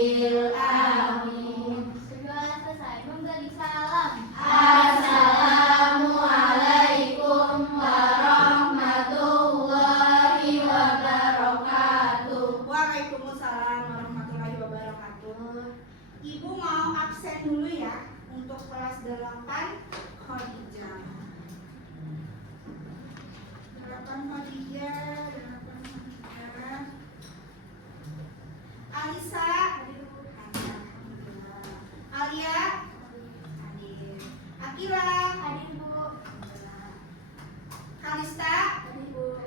rabbil alamin. Sudah selesai memberi salam. Assalamualaikum warahmatullahi wabarakatuh. Waalaikumsalam warahmatullahi wabarakatuh. Ibu mau absen dulu ya untuk kelas 8 Khadijah. 8 Khadijah, 8 Khadijah. Alisa, Alia, hadir. Akila, Hadir Bu. Kalista, Hadir Bu.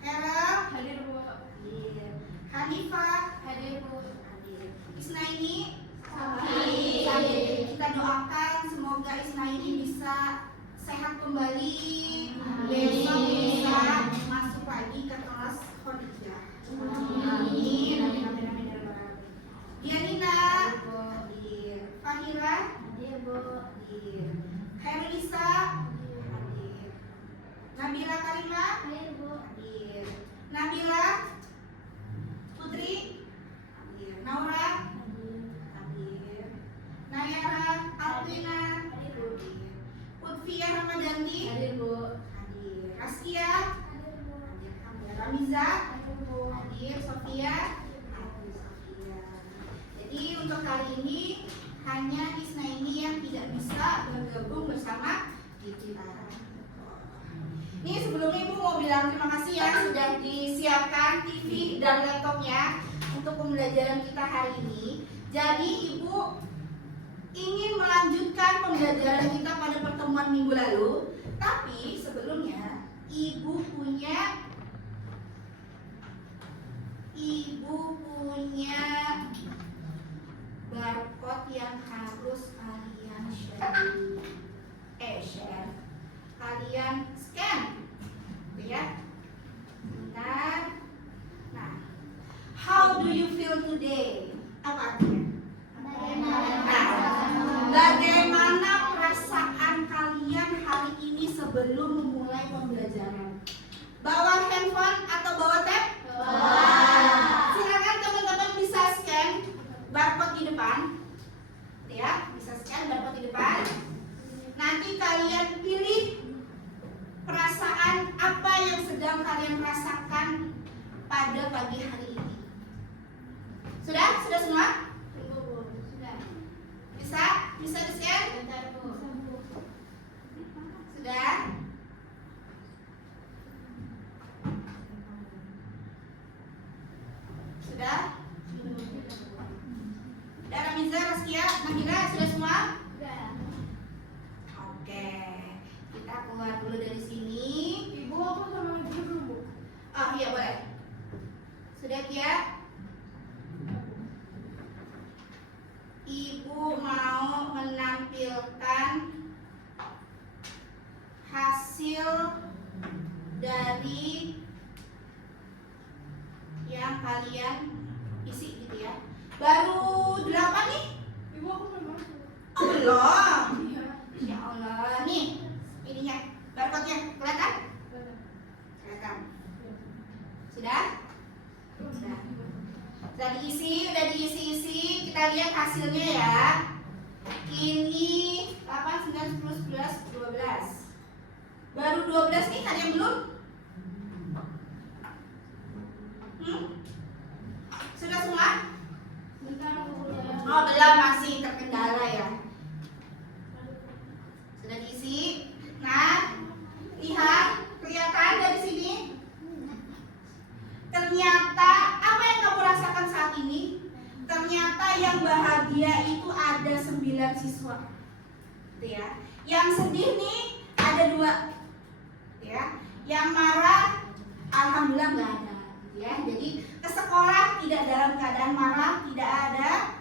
Erel, Hadir Bu. hadir. Hanifah, Hadir Bu. hadir. Isnaini, Hadir. kita doakan semoga Isnaini bisa sehat kembali, Amin. besok bisa masuk lagi ke kelas Khadijah. Amin. Dianina, hadir. Fahira, Hadir Bu. hadir. Khairulisa, hadir. Nabila Karimah, Hadir Bu. hadir. Nabila Putri, hadir. Naura, hadir. Nayara Alvina, hadir. Putfia Ramadanti, Hadir Bu. hadir. Raskia, Hadir Bu. hadir. Alhamdulillah. Ramiza, Hadir Bu. hadir. Sofia, hadir. Sofia. Jadi untuk kali ini hanya Isnaini yang tidak bisa bergabung bersama kita. Ini sebelumnya Ibu mau bilang terima kasih ya sudah disiapkan TV dan laptopnya untuk pembelajaran kita hari ini. Jadi Ibu ingin melanjutkan pembelajaran kita pada pertemuan minggu lalu, tapi sebelumnya Ibu punya barcode yang harus kalian share. Kalian scan, gitu ya. Bentar. Nah, how do you feel today? Apa artinya? Bagaimana perasaan kalian hari ini sebelum memulai pembelajaran? Bawa handphone atau bawa tab? Silakan teman-teman bisa scan barcode di depan, ya, bisa scan barcode di depan. Nanti kalian pilih perasaan apa yang sedang kalian rasakan pada pagi hari ini. Sudah semua? Sudah. Bisa di scan? Bentar Bu. Sudah? Sudah? Dara Miza, Raskia, Nabila, sudah semua? Sudah. Oke, kita keluar dulu dari sini. Ibu aku sama ibu dulu Bu. Oh iya boleh. Sudah Kia? Ibu mau menampilkan hasil dari yang kalian isi gitu ya. Baru 8 nih? Ibu aku belum masuk. Oh belum. Iya. Ya Allah, nih ininya, barcode-nya kelihatan? Kelihatan. Sudah? Sudah. Sudah diisi. Kita lihat hasilnya ya. Ini 8, 9, 10, 11, 12. Baru 12 nih, ada yang belum? Sudah semua? Bentar Bu. Oh belum, masih terkendala ya. Sudah diisi. Nah, lihat, kelihatan dari sini. Ternyata apa yang kamu rasakan saat ini? Ternyata yang bahagia itu ada 9 siswa, gitu ya. Yang sedih nih ada 2, gitu ya. Yang marah, alhamdulillah nggak ada, gitu ya. Jadi ke sekolah tidak dalam keadaan marah, tidak ada.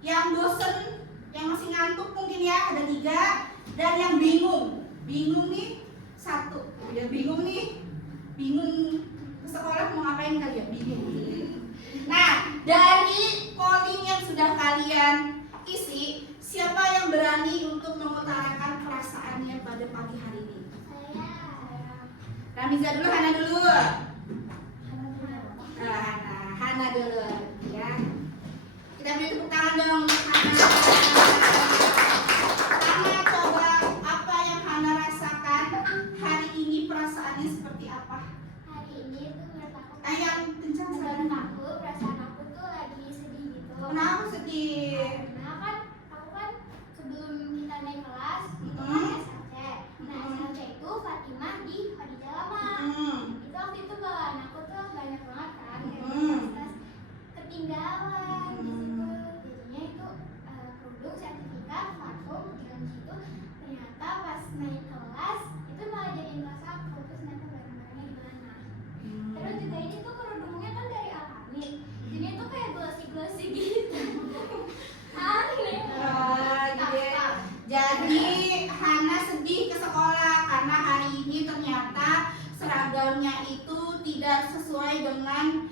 Yang bosen, yang masih ngantuk mungkin ya ada 3, dan yang bingung nih 1. Udah bingung nih, bingung ke sekolah mau ngapain kalian, bingung. Nah, dari polling yang sudah kalian isi, siapa yang berani untuk mengutarakan perasaannya pada pagi hari ini? Ramiza dulu, Hana dulu. Hana dulu ya. tangan dong untuk Hana. Hana, coba apa yang Hana rasakan hari ini, perasaannya seperti apa? Hari ini tuh menurut aku Yang kencang sekali. perasaan aku tuh lagi sedih gitu. Kenapa sedih? Nah kan aku kan sebelum kita naik kelas itu kan Hmm. SLC. Nah SLC itu Fatimah di Khadijah Lama. Hmm. Itu waktu itu bawaan aku tuh banyak banget kan kayak Hmm. tas ketinggalan di situ. Jadinya itu produk sertifikat parfum tinggal di situ. Ternyata pas naik kelas itu malah jadiin kelas aku terus nanti barang-barangnya di mana. Terus juga ini tuh kerudungnya kan dari Alhamid. Jadi itu kayak glossy gitu. Aneh. Gitu ya. Jadi Hana sedih ke sekolah karena hari ini ternyata seragamnya itu tidak sesuai dengan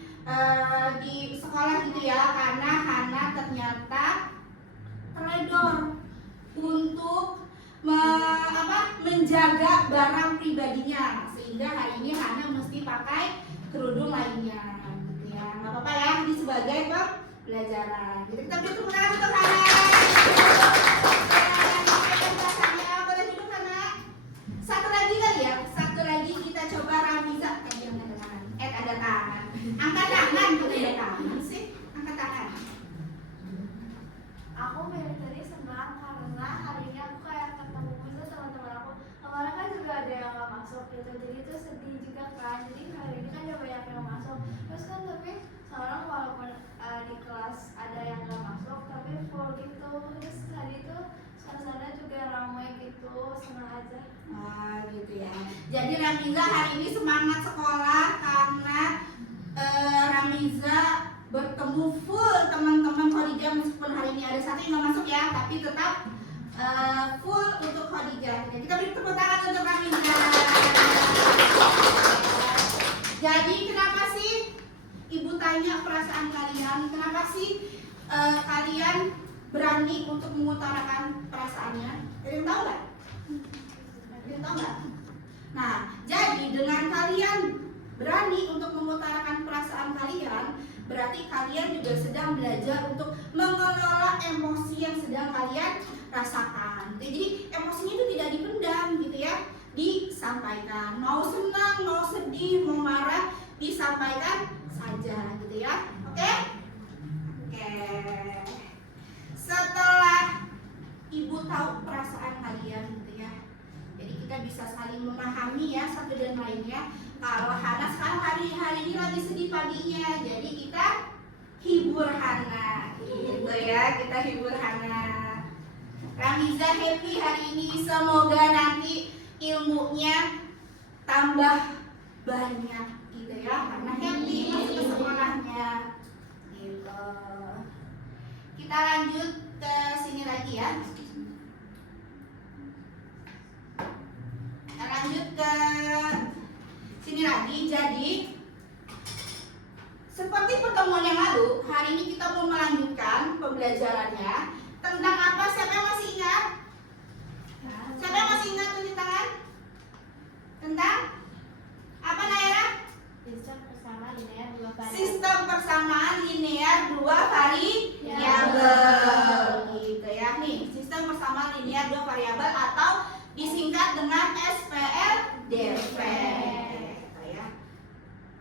di sekolah gitu ya, karena Hana ternyata teledor untuk menjaga barang pribadinya, sehingga hari ini Hana mesti pakai kerudung lainnya gitu ya. Nggak apa-apa ya, ini sebagai pembelajaran. Jadi kita beri tepuk tangan untuk Hana. Boleh duduk Hana. Satu lagi kali ya, satu lagi kita coba Ramiza. Jangan ada tangan, ada tangan. Angkat tangan, kok ada tangan sih? Angkat tangan. Aku milih tadi senang karena hari ini aku kayak ketemu gitu teman-teman aku. Kemarin kan juga ada yang nggak masuk gitu, jadi itu sedih juga kan. Jadi hari ini kan udah banyak yang masuk. Terus kan tapi sekarang walaupun di kelas ada yang nggak masuk, tapi full gitu. Terus tadi itu suasana juga ramai gitu, senang aja. Gitu ya. Jadi Ramiza hari ini semangat sekolah karena Ramiza bertemu full teman-teman Khadijah, meskipun hari ini ada satu yang nggak masuk ya, tapi tetap full untuk Khadijah. Kita beri tepuk tangan untuk Ramiza. Jadi kenapa sih Ibu tanya perasaan kalian? Kenapa sih kalian berani untuk mengutarakan perasaannya? Ada yang tahu nggak? Ada yang tahu nggak? Nah, jadi dengan kalian berani untuk mengutarakan perasaan kalian, berarti kalian juga sedang belajar untuk mengelola emosi yang sedang kalian rasakan. Jadi emosinya itu tidak dipendam gitu ya, disampaikan. Mau senang, mau sedih, mau marah, disampaikan saja gitu ya. Oke? Oke. Setelah Ibu tahu perasaan kalian gitu ya, jadi kita bisa saling memahami ya satu dan lainnya. Kalau Hana sekarang hari ini lagi sedih paginya, jadi kita hibur Hana gitu ya, kita hibur Hana. Ramiza happy hari ini, semoga nanti ilmunya tambah banyak gitu ya, karena happy masuk ke sekolahnya gitu. Kita lanjut ke sini lagi ya. Kita lanjut ke sini lagi. Jadi seperti pertemuan yang lalu, hari ini kita mau melanjutkan pembelajarannya tentang apa? Siapa yang masih ingat? Siapa yang masih ingat, tunjuk tangan? Tentang apa, Naira? Sistem persamaan linear dua variabel. Sistem persamaan linear dua variabel gitu ya. Nih, sistem persamaan linear dua variabel atau disingkat dengan SPLDV.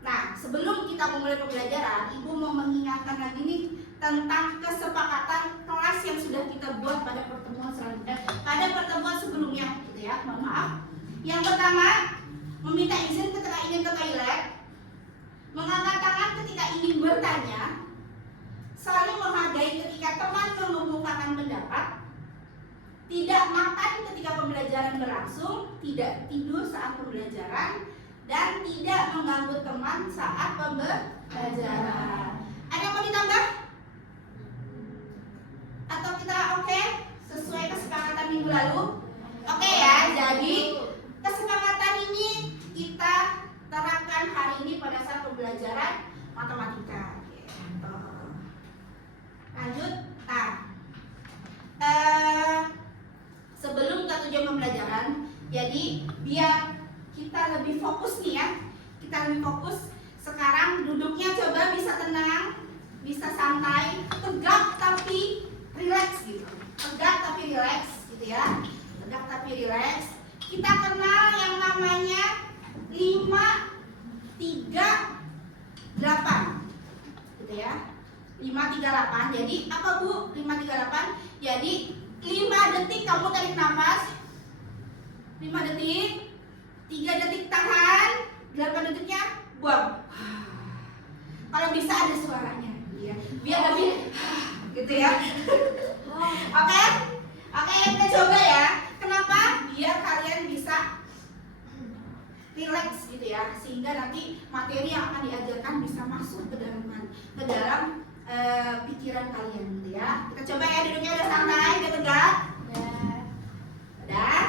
Nah, sebelum kita memulai pembelajaran, Ibu mau mengingatkan lagi nih tentang kesepakatan kelas yang sudah kita buat pada pertemuan sebelumnya, gitu ya. Mohon maaf. Yang pertama, meminta izin ketika ingin ke toilet, mengangkat tangan ketika ingin bertanya, saling menghargai ketika teman mengemukakan pendapat, tidak makan ketika pembelajaran berlangsung, tidak tidur saat pembelajaran, dan tidak mengganggu teman saat pembelajaran. Ada yang mau ditambah? Atau kita oke sesuai kesepakatan minggu lalu? Oke ya, jadi kesepakatan ini kita terapkan hari ini pada saat pembelajaran matematika. Lanjut. Nah, sebelum kita tujuan pembelajaran, jadi biar kita lebih fokus nih ya, kita lebih fokus. Sekarang duduknya coba bisa tenang, bisa santai, tegak tapi 538. Jadi apa Bu? 538. Jadi 5 detik kamu tarik nafas. 5 detik. 3 detik tahan. 8 detiknya buang. Kalau bisa ada suaranya, ya. Biar lebih gitu ya. Oke? Oke, kita coba ya. Kenapa? Biar kalian bisa relax gitu ya, sehingga nanti materi yang akan diajarkan bisa masuk ke dalam pikiran kalian gitu ya. Kita coba ya, duduknya udah santai, udah tegak. Udah.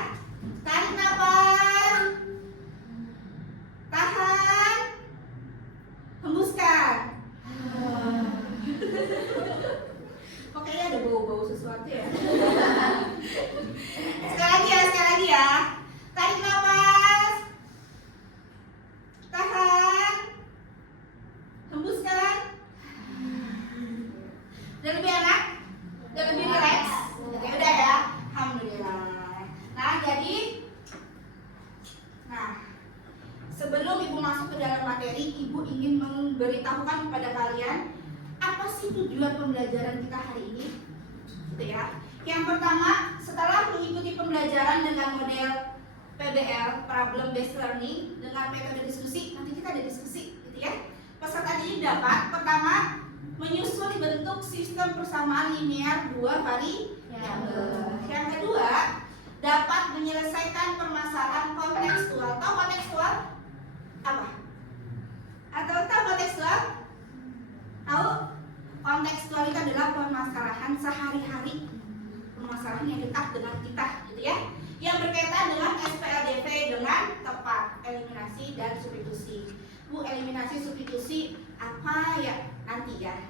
Tarik nafas. Tahan. Hembuskan. Kok kayaknya ada bau-bau sesuatu ya. Sekali lagi ya. Tarik nafas. Tahan. Hembuskan. Udah lebih enak? Udah lebih relax? Oke, udah ya. Alhamdulillah. Nah, sebelum Ibu masuk ke dalam materi, Ibu ingin memberitahukan kepada kalian apa sih tujuan pembelajaran kita hari ini, gitu ya. Yang pertama, setelah mengikuti pembelajaran dengan model PBL (Problem Based Learning) dengan metode diskusi, nanti kita ada diskusi, gitu ya. Peserta didik dapat pertama menyusun bentuk sistem persamaan linear 2 variabel. Yang kedua, dapat menyelesaikan permasalahan kontekstual. Tahu kontekstual apa? Atau tahu kontekstual? Tahu? Kontekstual itu adalah permasalahan sehari-hari, permasalahan yang dekat dengan kita, gitu ya, yang berkaitan dengan SPLDV dengan tepat, eliminasi dan substitusi. Bu, eliminasi substitusi apa ya?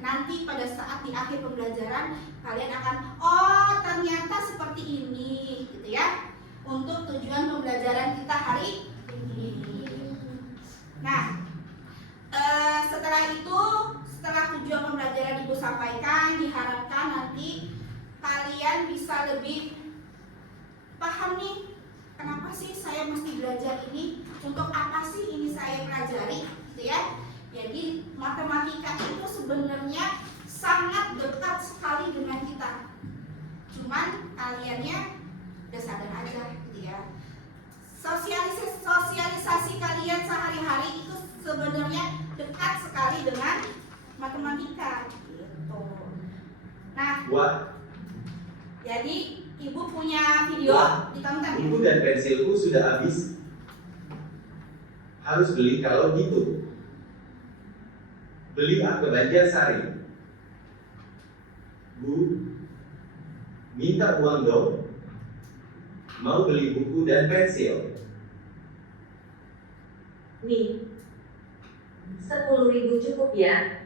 Nanti pada saat di akhir pembelajaran kalian akan, oh ternyata seperti ini, gitu ya, untuk tujuan pembelajaran kita hari ini. Nah, setelah itu, setelah tujuan pembelajaran Ibu sampaikan, diharapkan nanti kalian bisa lebih paham nih, kenapa sih saya mesti belajar ini, untuk apa sih ini saya pelajari, gitu ya. Jadi matematika itu sebenarnya sangat dekat sekali dengan kita, cuman kaliannya udah sadar aja, gitu ya. Sosialisasi kalian sehari-hari itu sebenarnya dekat sekali dengan matematika, gitu. Nah, jadi Ibu punya video, ditonton. Buku dan pensilku sudah habis. Harus beli kalau gitu. Beli ke Banjarsari. Bu, minta uang dong. Mau beli buku dan pensil. Nih, 10.000 cukup ya?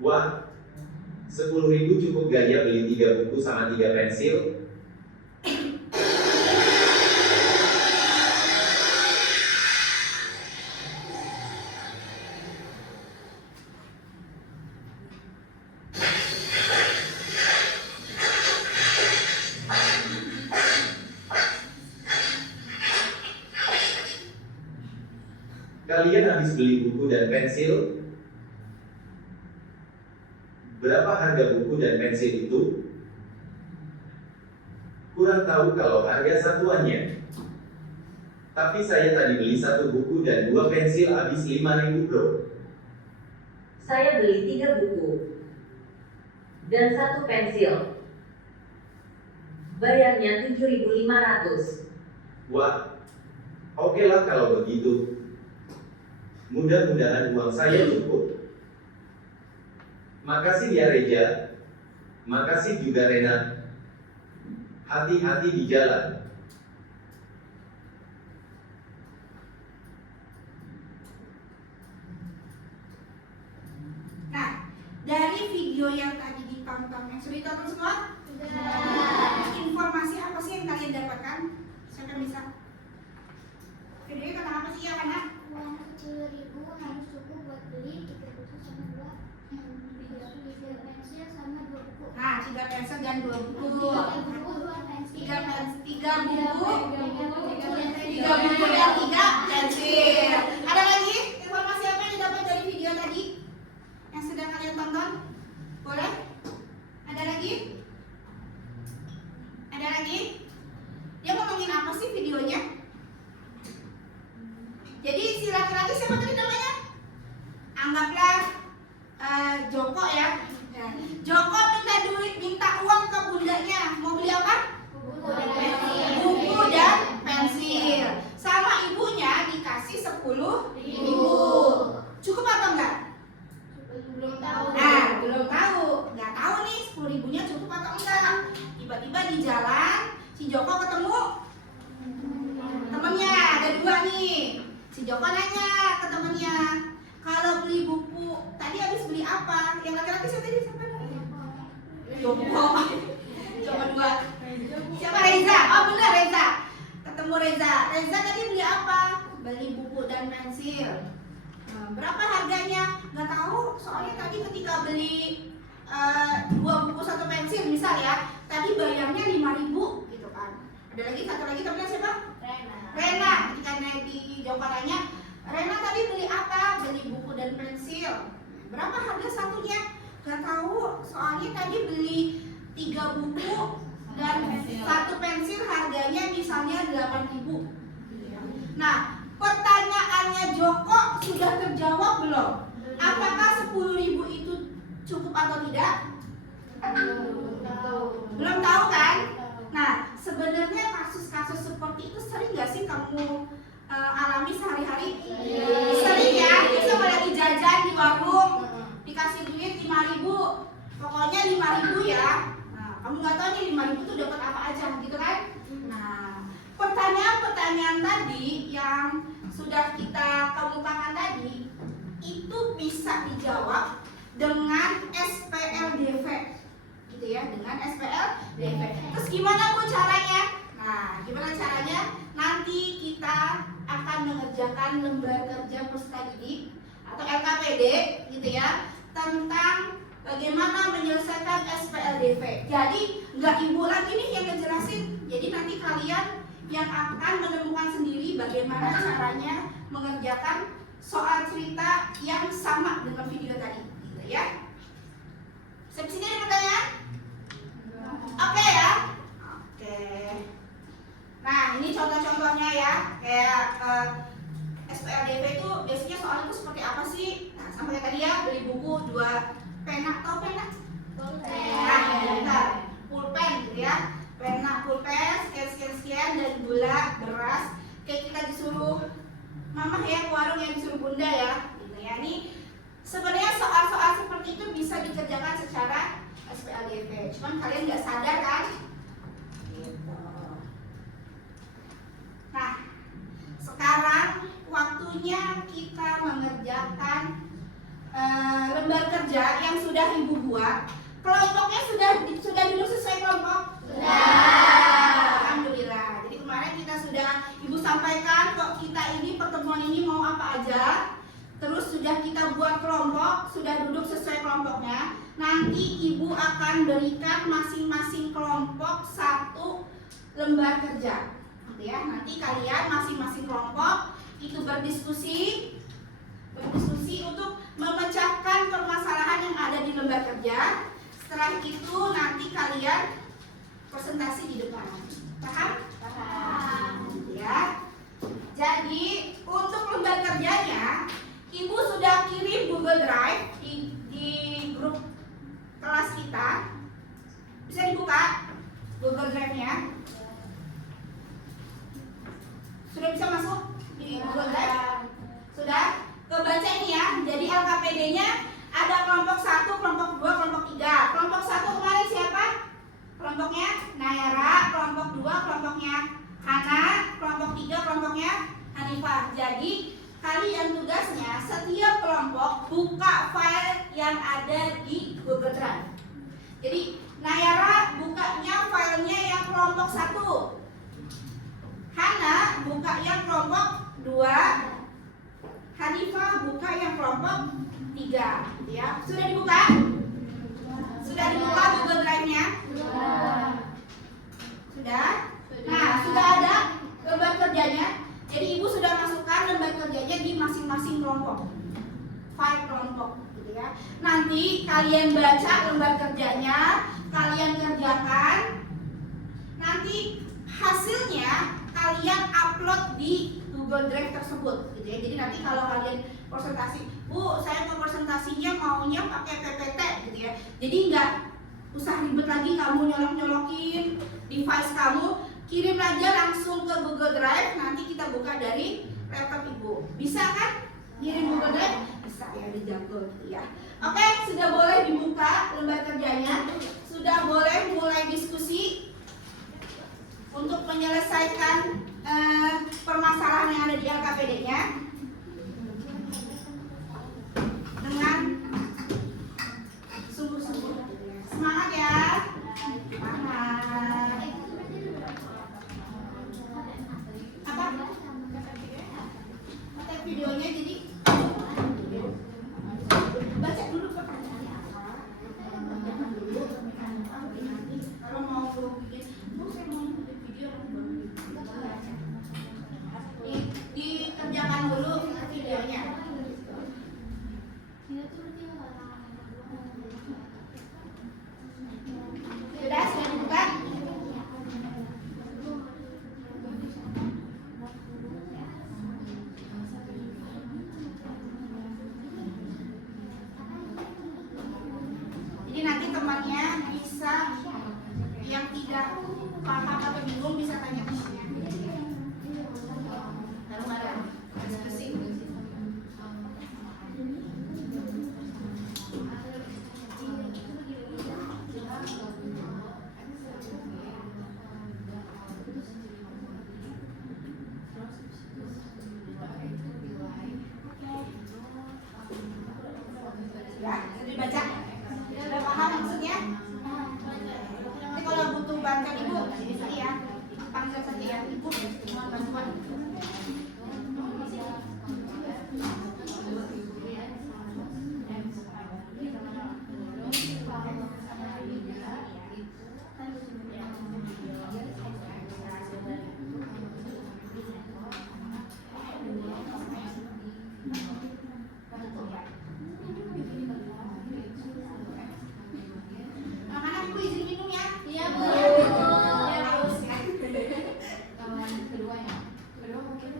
Wah, 10.000 cukup gaya beli 3 buku sama 3 pensil. Kalian habis beli buku dan pensil? Berapa harga buku dan pensil itu? Kurang tahu kalau harga satuannya. Tapi saya tadi beli 1 buku dan 2 pensil habis 5.000 bro. Saya beli 3 buku dan 1 pensil. Bayarnya 7.500. Wah, oke lah kalau begitu. Mudah-mudahan uang saya cukup. Makasih ya Reja. Makasih juga Rena. Hati-hati di jalan. Nah, dari video yang tadi ditonton, yang sudah ditonton semua? Informasi apa sih yang kalian dapatkan? Siapa yang bisa? Videonya tentang apa sih ya, anak? Uang 10.000 harus cukup buat beli 3 buku sama 3 pensil sama 2 buku. Nah, 3 pensil dan 2 buku. 3 buku, 2 pensil. 3 buku dan 3 pensil. Ada lagi informasi apa yang didapat dari video tadi yang sedang kalian tonton? Boleh? Ada lagi? Ada lagi? Dia ngomongin apa sih videonya? Jadi si laki-laki siapa tadi namanya? Anggaplah Joko ya. Joko minta uang ke bundanya. Mau beli apa? Buku dan pensil. Sama ibunya dikasih 10.000. Cukup atau enggak? Belum tahu. Nah, belum tahu. Nggak tahu nih 10.000-nya cukup atau enggak. Tiba-tiba di jalan si Joko ketemu temennya, ada dua nih. Si Joko nanya ke temennya, kalau beli buku tadi habis beli apa? Yang laki-laki siapa tadi? Siapa namanya? Joko. Coba dua. Siapa? Reza. Oh benar Reza. Ketemu Reza. Reza tadi beli apa? Beli buku dan pensil. Berapa harganya? Nggak tahu. Soalnya tadi ketika beli 2 buku 1 pensil misal ya, tadi bayarnya 5.000 gitu kan. Ada lagi satu lagi temennya siapa? Rena. Ketika di Joko tanya, Rena tadi beli apa? Beli buku dan pensil. Berapa harga satunya? Gak tahu. Soalnya tadi beli 3 buku dan 1 pensil harganya misalnya 8.000. Nah, pertanyaannya Joko sudah terjawab belum? Apakah 10.000 itu cukup atau tidak? Belum tahu kan? Nah, sebenarnya kasus-kasus seperti itu sering gak sih kamu alami sehari-hari? Sering ya, misalnya lagi jajan di warung dikasih duit 5.000, pokoknya 5.000 ya. Nah, kamu nggak tahu nih 5.000 tuh dapat apa aja gitu kan? Nah, pertanyaan-pertanyaan tadi yang sudah kita kemukakan tadi itu bisa dijawab dengan SPLDV, gitu ya, dengan SPLDV. Terus gimana Bu caranya? Nah, gimana caranya? Nanti kita akan mengerjakan lembar kerja peserta didik atau LKPD, gitu ya, tentang bagaimana menyelesaikan SPLDV. Jadi nggak Ibu lagi nih yang ngejelasin. Jadi nanti kalian yang akan menemukan sendiri bagaimana caranya mengerjakan soal cerita yang sama dengan video tadi, gitu ya. Sampai sini ada pertanyaan? Oke ya. Oke. Nah, ini contoh-contohnya ya. Kayak SPLDV itu biasanya soal itu seperti apa sih? Nah, sama kayak tadi ya, beli buku 2 pena, tau pena? Nah, bentar. Pulpen gitu ya. Pena, pulpen, sekian dari gula, beras. Kayak kita disuruh mama ya ke warung, yang disuruh bunda ya. Gitu ya. Ini sebenarnya soal-soal seperti itu bisa dikerjakan secara SPLDV. Cuman kalian nggak sadar kan? Gitu. Nah, sekarang waktunya kita mengerjakan lembar kerja yang sudah Ibu buat. Kelompoknya sudah duduk sesuai kelompok? Sudah. Alhamdulillah. Jadi kemarin kita sudah Ibu sampaikan kok kita ini pertemuan ini mau apa aja. Terus sudah kita buat kelompok, sudah duduk sesuai kelompoknya. Nanti Ibu akan berikan masing-masing kelompok 1 lembar kerja. Gitu ya. Nanti kalian masing-masing kelompok itu berdiskusi untuk memecahkan permasalahan yang ada di lembar kerja. Setelah itu nanti kalian presentasi di depan. Paham? Paham. Ya. Jadi untuk lembar kerjanya Ibu sudah kirim Google Drive di grup kelas kita. Bisa dibuka Google Drive-nya. Sudah bisa masuk di Google Drive? Sudah? Kebaca ini ya. Jadi LKPD-nya ada kelompok 1, kelompok 2, kelompok 3. Kelompok 1 kemarin siapa? Kelompoknya Nayara. Kelompok 2 kelompoknya Hana. Kelompok 3 kelompoknya Hanifah. Jadi kalian tugasnya setiap kelompok buka file yang ada di Google Drive. Jadi Nayara bukanya filenya yang kelompok 1. Hana buka yang kelompok 2. Hanifah buka yang kelompok 3, ya. Sudah dibuka? Sudah dibuka Google Drive-nya? Sudah? Nah, sudah ada lembar kerjanya. Jadi Ibu sudah masukkan lembar kerjanya di masing-masing kelompok. File kelompok, gitu ya. Nanti kalian baca lembar kerjanya, kalian kerjakan, nanti hasilnya kalian upload di Google Drive tersebut gitu ya. Jadi nanti kalau kalian presentasi, Bu, saya mau presentasinya maunya pakai PPT gitu ya. Jadi nggak usah ribet lagi kamu nyolok-nyolokin device kamu, kirim aja langsung ke Google Drive, nanti kita buka dari laptop Ibu. Bisa kan? Kirim Google Drive? Bisa ya, dijago gitu ya. Oke, sudah boleh dibuka lembar kerjanya, sudah boleh mulai diskusi untuk menyelesaikan permasalahan yang ada di LKPD-nya dengan sungguh-sungguh. Semangat ya, semangat. Apa? Ngetek videonya jadi baca dulu pertanyaannya apa. Kalau mau bikin, Bu, saya mau bikin video dikerjakan dulu videonya. Sudah dibuka? Jadi nanti temannya bisa yang tidak paham atau bingung bisa tanya temannya. Bareng-bareng, diskusi. Ya, sudah dibaca? Sudah paham maksudnya? Nanti kalau butuh bantuan Ibu, bisa ya. Panggil saja ya, Ibu. Mohon bantuan. Makanan Ibu izin minum ya? Iya, Bu. Biar haus ya. Kedua ya. Kedua mungkin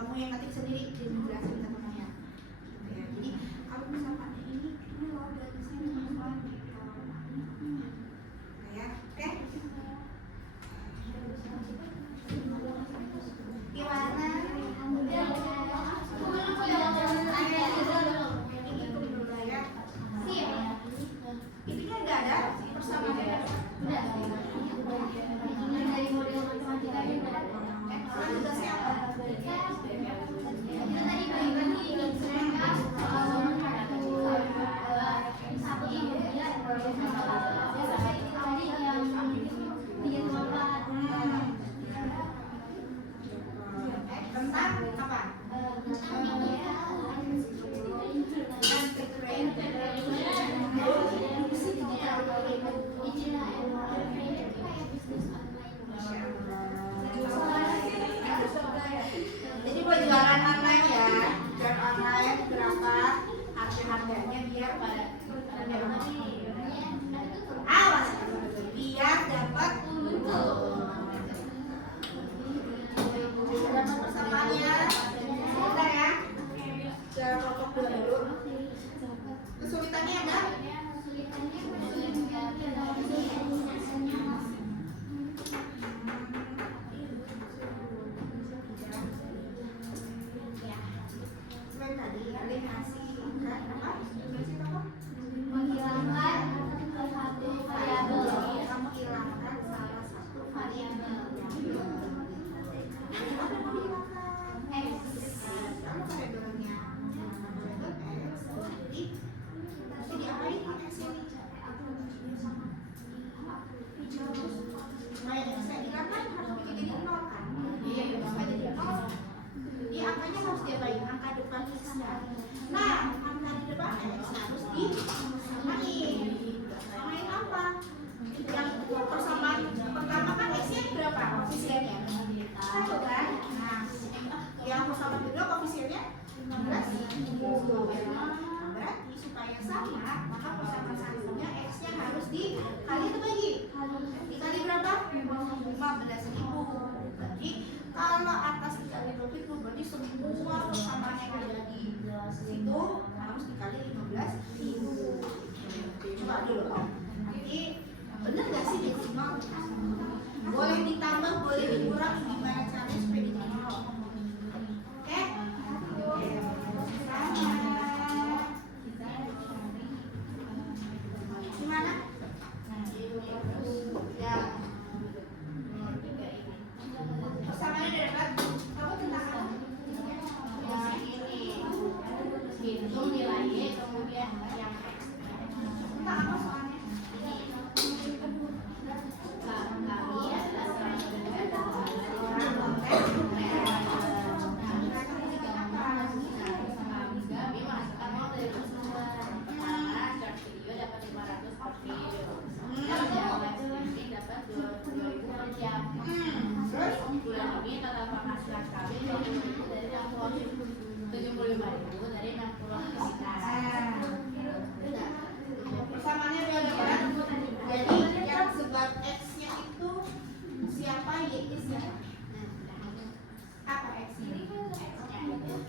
kamu yang ketik sendiri dan jelasin ke temannya gitu ya. Jadi kalau misalkan ini loh garisnya teman-teman gitu ya. Oke, gimana? Intinya nggak ada persamaannya. Dari model matematika ini Kan tugasnya apa? kita tadi bagi mereka satu tadi yang bikin lompat Tentang apa? Jadi buat jualan online ya, jualan online berapa harganya biar pada awas biar dapat dapat persamaannya. Sebentar ya, saya rokok dulu. Kesulitannya ada? Tadi ngasih kan apa? menghilangkan satu variabel. Kamu hilangkan salah satu variabel. Apa kamu hilangkan? X. Kamu variabelnya X. Jadi diapain X ini? Supaya X-nya hilangkan harus bikin jadi 0 kan? Iya, supaya jadi 0. Di angkanya harus diapain? Angka depan X-nya. Nah, angka di depan X harus disamain. Samain apa? Yang persamaan pertama kan X-nya berapa koefisiennya? 1 kan? Nah, yang persamaan kedua koefisiennya 15. Nah, berarti supaya sama, maka persamaan satunya X-nya harus dikali atau bagi? Dikali berapa? 15.000. Berarti kalau atas dikali 20 berarti semua persamaan yang ada di situ harus dikali 15.000. Coba dulu nanti bener gak sih desimal? Boleh ditambah, boleh dikurang, gimana caranya supaya jadi 0? Oke? Gimana? Ya. Persamaannya udah dapat. Kamu tentang apa? Yang ini hitung nilainya kemudian yang X. Tentang apa soalnya? Kami adalah sama dengan Orang konten. kami masukkan uang dari customer. Pertama, short video dapat 500 per video. Yang live streaming dapat 2.000 per jam. Terus? Bulan ini total penghasilan kami 20.000 dari 75.000 dari 60 aktivitas. Persamaannya udah dapat. Jadi yang sebab X-nya itu siapa? Y-nya. Apa X ini? X-nya itu yang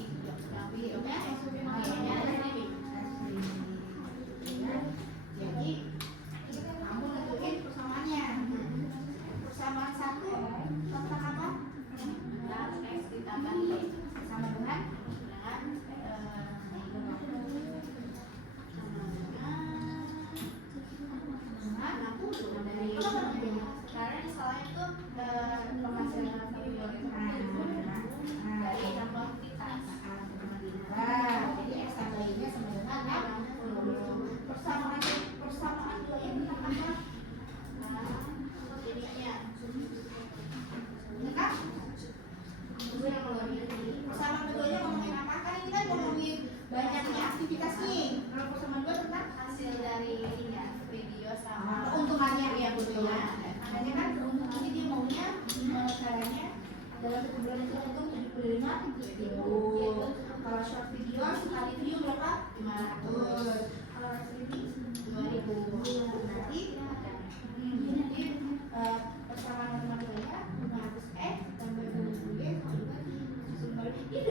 videonya makanya lebih. Jadi kamu nentuin persamaannya. Persamaan 1 tentang apa? Dan X ditambah Y Sama dengan karena di salahnya itu penghasilan video itu dari 60 aktivitas. jadi X tambah Y-nya sama dengan 60. Persamaan 2 ini tentang apa? Jadinya Tentang gue yang ngeluarin persamaan keduanya ngomongin apa? Kan ini kan ngomongin banyaknya aktivitas nih. Kalau persamaan 2 tentang hasil dari ininya video sama keuntungannya ya betul. Makanya kan keuntungannya dia maunya caranya dalam satu bulan itu untung 75.000. Kalau short video sekali video berapa? 500. Kalau live streaming 2.000. Berarti jadi persamaan matematikanya 500x tambah 20y sama dengan 150. Ini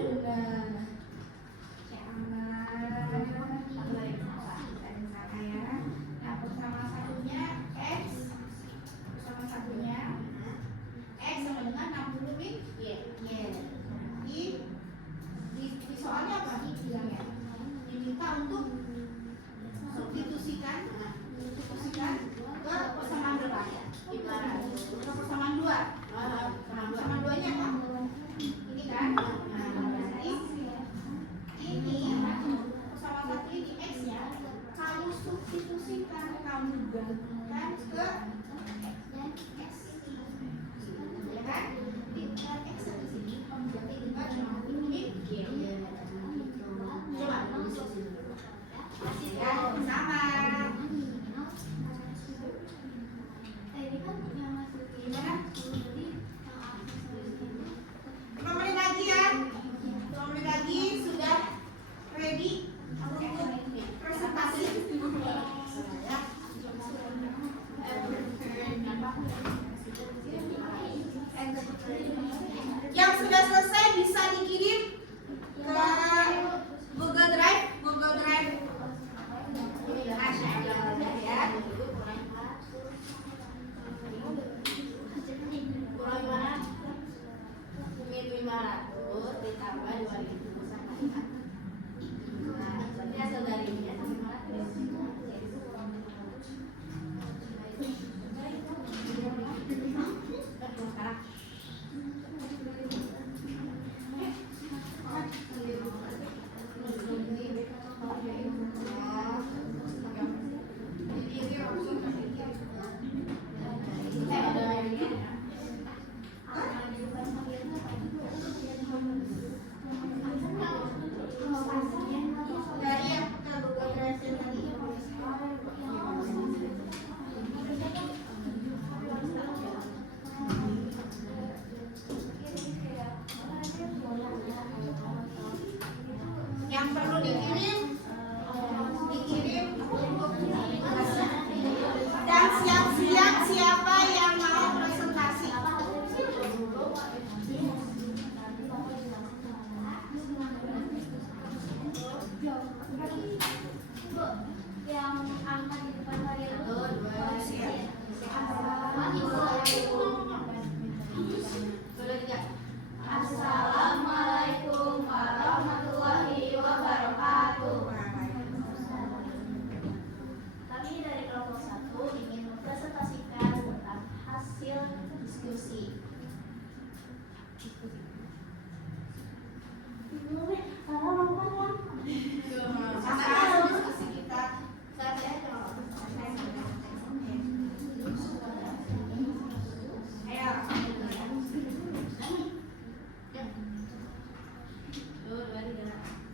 Yang perlu dikirim dan siap-siap siapa yang mau presentasi. Yang angka di depan kalian itu Assalamualaikum warahmatullahi wabarakatuh. Kami dari kelompok 1 ingin mempresentasikan tentang hasil diskusi. Hasil diskusi kita.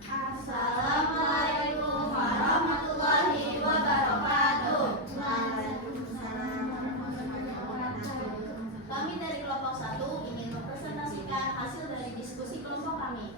Assalamualaikum warahmatullahi wabarakatuh. Kami dari kelompok 1 ingin mempresentasikan hasil dari diskusi kelompok kami.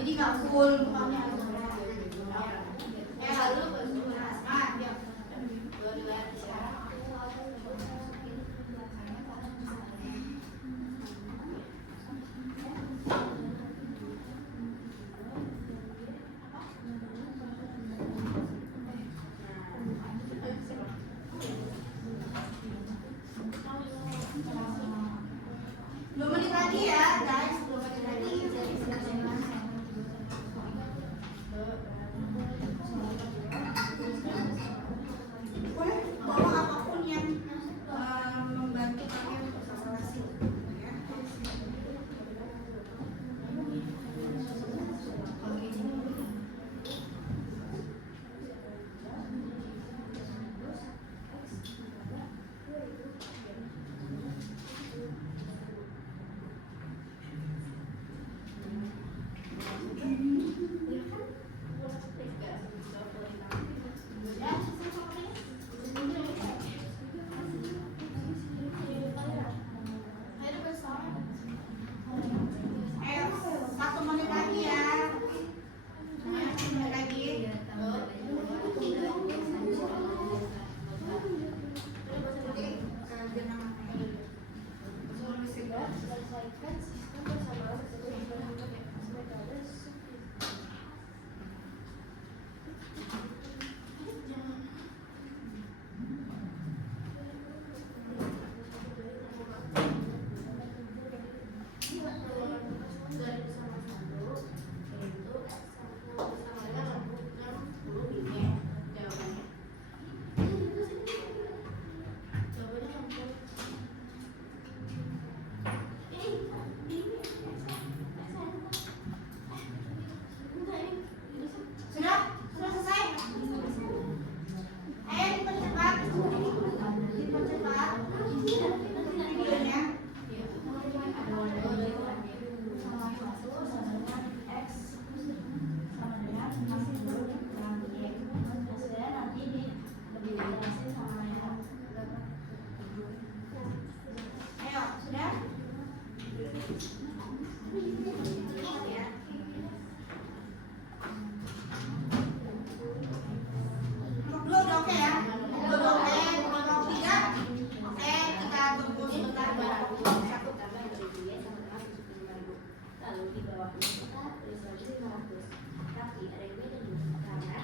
Jadi nggak full mukanya. Ya lalu menit lagi ya guys, 2 menit lagi. bawahnya kita tulis lagi 500. Tapi ada yang beda nih, karena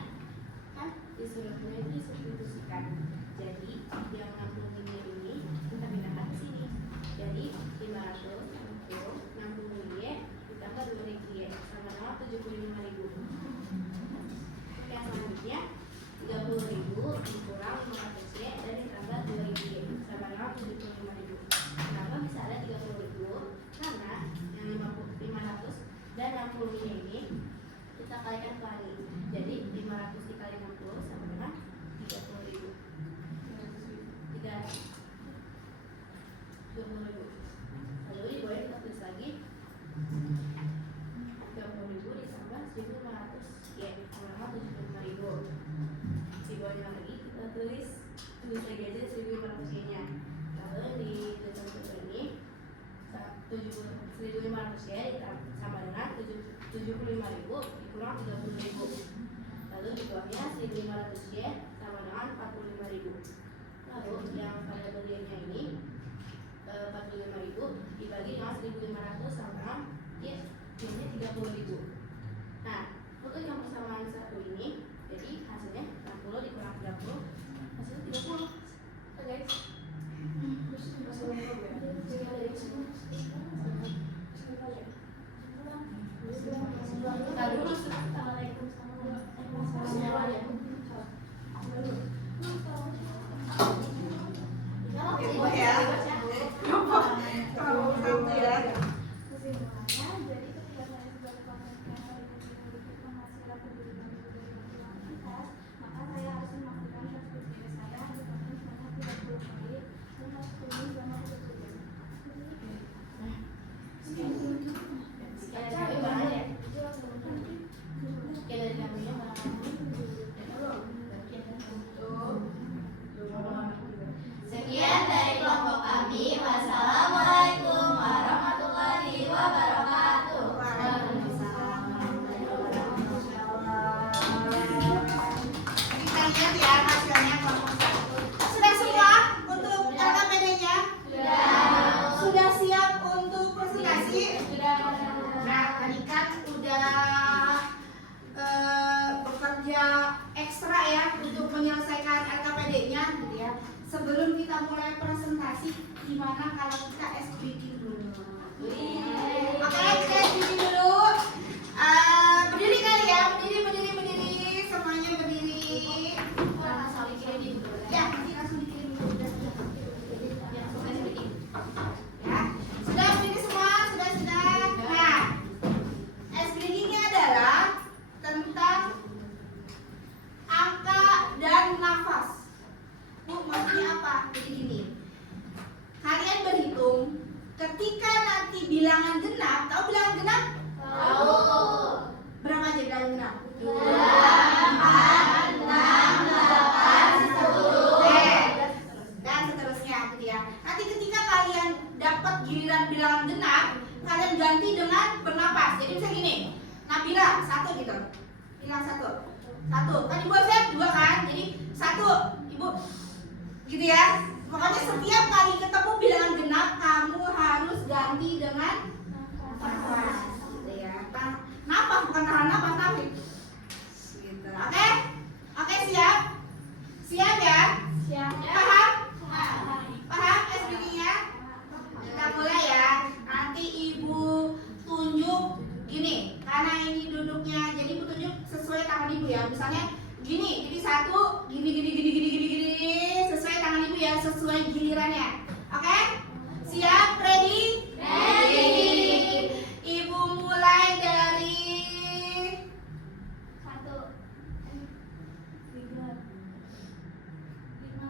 kan disuruh itu disubstitusikan. Jadi yang 60 miliar ini kita pindahkan ke sini. Jadi 500 untuk 60 miliar ditambah 2 miliar sama-sama 75.000. Yang selanjutnya 30.000 dikurang 500 y dan ditambah 2 y sama-sama 75.000. Kenapa bisa ada 30.000? Karena yang 500 dan 60 miliar ini kita kalikan kali. Jadi 500 dikali 60 sama dengan 30.000. 20.000. Lalu di bawah kita tulis lagi 30.000 ditambah 1.500 ya sama 75.000. Di bawahnya lagi kita tulis lagi aja 1.500 nya. Lalu di tulisan ini 1.500 ya sama dengan 75.000 dikurang 30.000. Lalu di bawahnya 1.500 y sama dengan 45.000. Lalu yang pada bagiannya ini 45.000 dibagi dengan 1.500 sama ya ini 30.000. Nah, untuk yang persamaan satu ini, jadi hasilnya 60 dikurang 30 hasilnya 30. Oke guys. Kepo ya. Kalau satu ya. Kesimpulannya, jadi ketika saya sebagai pemerintah memiliki penghasilan lebih dari aktivitas, maka saya harus memastikan target diri saya dibangun sebanyak 30 menit dan harus penuh selama 7 jam. Sekian dari kami ya. Sekian dari kami ya. Sekian dari kelompok kami. Wassalamualaikum warahmatullahi wabarakatuh. Kita lihat ya hasilnya kelompok satu. Sudah semua untuk LKPD-nya? Sudah siap untuk presentasi? Nah, tadi kan udah bekerja ekstra ya untuk menyelesaikan LKPD-nya gitu ya. Sebelum kita mulai presentasi, gimana kalau kita SBQ dulu? Oke, kita SBQ dulu. Berdiri kali ya, berdiri, semuanya berdiri. Ya, nanti langsung dikirim dulu. Ya, sudah berdiri semua, sudah. Nah, SBQ ini adalah tentang angka dan nafas. Bu, maksudnya apa? Jadi gini, kalian berhitung ketika nanti bilangan genap. Tahu bilangan genap? Tahu. Berapa aja bilangan genap? 2, 4, 6, 8, 10 dan seterusnya gitu ya. Nanti ketika kalian dapat giliran bilangan genap, kalian ganti dengan bernapas. Jadi misalnya gini, Nabila 1 gitu, bilang 1. Kan ibu saya 2 kan, jadi 1 ibu gitu ya. Makanya setiap kali ketemu bilangan genap kamu harus ganti dengan nafas gitu ya. Nafas bukan tahan nafas tapi gitu. Oke, siap ya? Paham SBQ-nya? Kita mulai ya. Nanti ibu tunjuk gini, karena ini duduknya, jadi ibu tunjuk sesuai tangan ibu ya. Misalnya gini, jadi 1 gini sesuai tangan ibu ya, sesuai gilirannya. Oke? Siap? Ready? Ibu mulai dari 1, 3, 5, 6.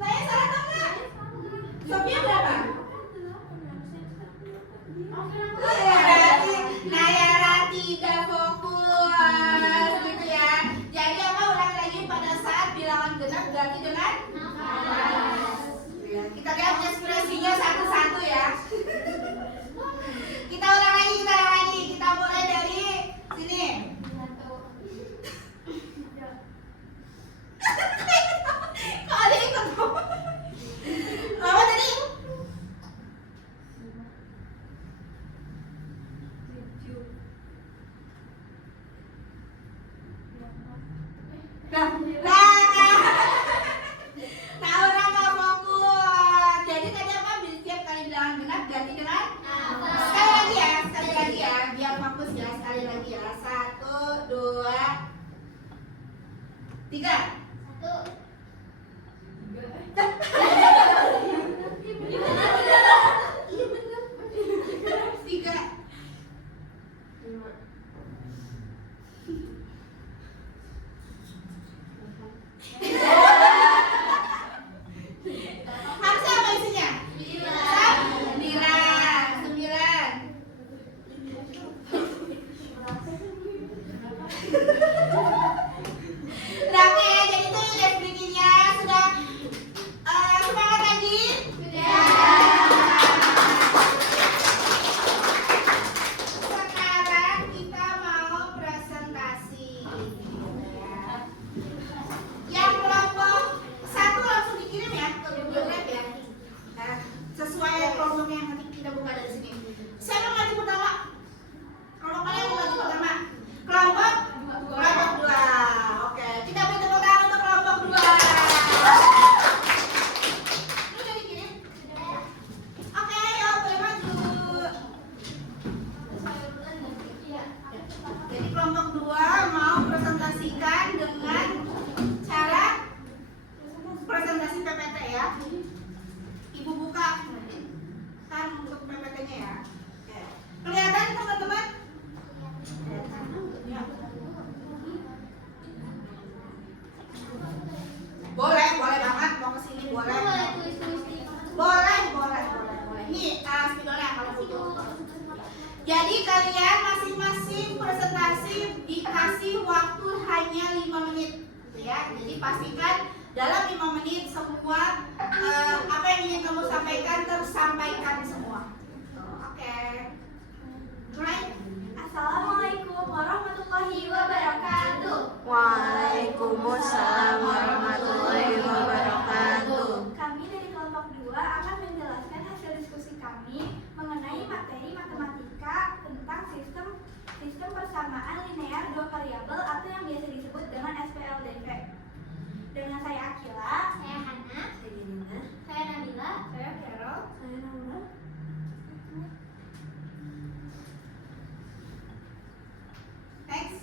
Saya salah atau enggak? Sofia berapa? Oke, Berarti Nayara 3. Satu. Iya bener. 3. Harusnya apa isinya? 9. Berapa ya? Jadi itu guys bikinnya sudah semangat lagi? Sekarang kita mau presentasi. Yang kelompok 1 langsung dikirim ya ke Google Drive ya. Nah, sesuai kelompok yang nanti kita buka dari sini. Siapa yang maju pertama? Kelompok mana yang mau maju pertama? Kelompok 2. Oke, kita beri tepuk tangan untuk kelompok 2. Ini udah dikirim? Oke, ayo boleh maju. Jadi kelompok 2 mau presentasikan dengan cara presentasi PPT ya. Ibu buka kan untuk PPT-nya ya. Oke. Kelihatan teman-teman? Ya. Boleh banget mau kesini boleh. Boleh. Ini spidolnya kalau butuh. Jadi kalian masing-masing presentasi dikasih waktu hanya 5 menit, gitu ya. Jadi pastikan dalam 5 menit semua apa yang ingin kamu sampaikan tersampaikan semua. Oke. Mulai. Assalamualaikum warahmatullahi wabarakatuh. Waalaikumsalam warahmatullahi wabarakatuh. Kami dari kelompok 2 akan menjelaskan hasil diskusi kami mengenai materi matematika tentang sistem persamaan linear dua variabel atau yang biasa disebut dengan SPLDV. Dengan saya Akila, Saya Hana, saya Dina, saya Nabila. saya Carol, saya Naura. Next.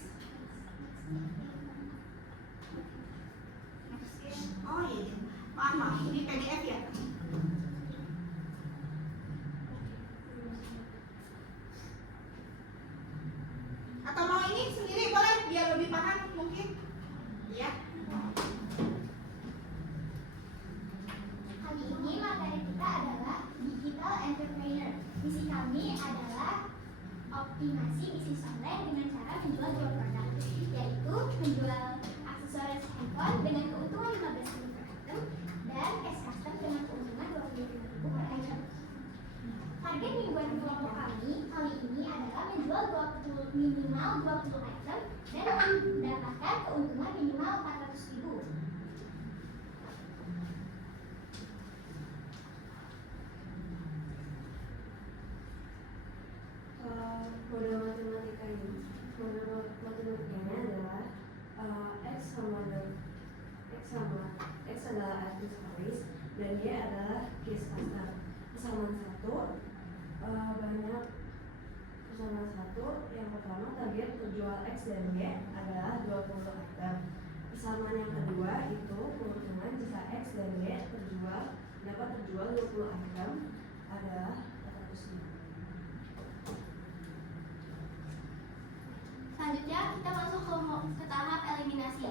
Oh iya. Maaf. Ini PDF ya. Atau mau ini sendiri boleh biar lebih paham mungkin. Ya. Kali ini materi kita adalah Digital Entrepreneur. Misi kami adalah optimasi bisnis online dengan cara menjual dua produk, yaitu menjual aksesoris handphone dengan keuntungan 15.000 per item dan cash custom dengan keuntungan 25.000 per item. Target mingguan kelompok kami kali ini adalah menjual minimal 20 item dan mendapatkan keuntungan minimal 400.000. Model matematikanya adalah X adalah aksesoris dan Y adalah case custom. Persamaan satu yang pertama target terjual X dan Y adalah 20 item. Persamaan yang kedua itu keuntungan jika X dan Y dapat terjual 20 item adalah 400.000. Selanjutnya kita masuk ke tahap eliminasi.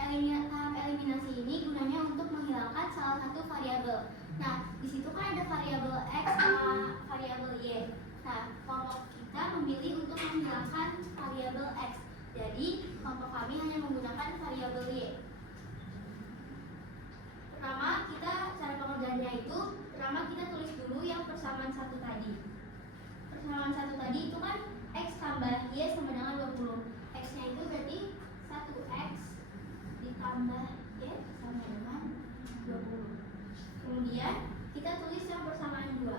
Tahap eliminasi ini gunanya untuk menghilangkan salah satu variabel. Nah, di situ kan ada variabel X sama variabel Y. Nah, kelompok kita memilih untuk menghilangkan variabel X. Jadi, kelompok kami hanya menggunakan variabel Y. Pertama, cara pengerjaannya itu, kita tulis dulu yang persamaan satu tadi. Persamaan satu tadi itu kan X tambah Y sama dengan 20. X-nya itu berarti 1X ditambah Y sama dengan 20. Kemudian kita tulis yang persamaan 2.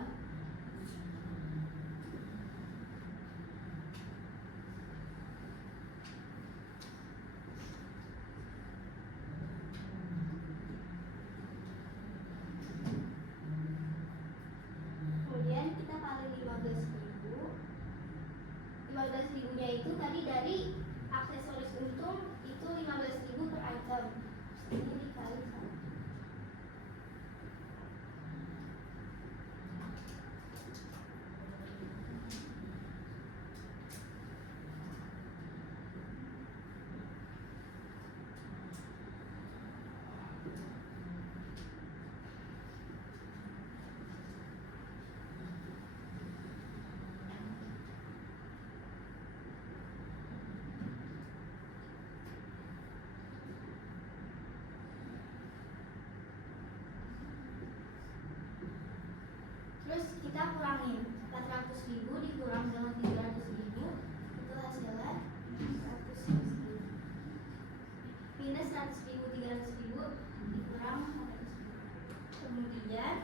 minus 100.000, 300.000 dikurang 400.000. Kemudian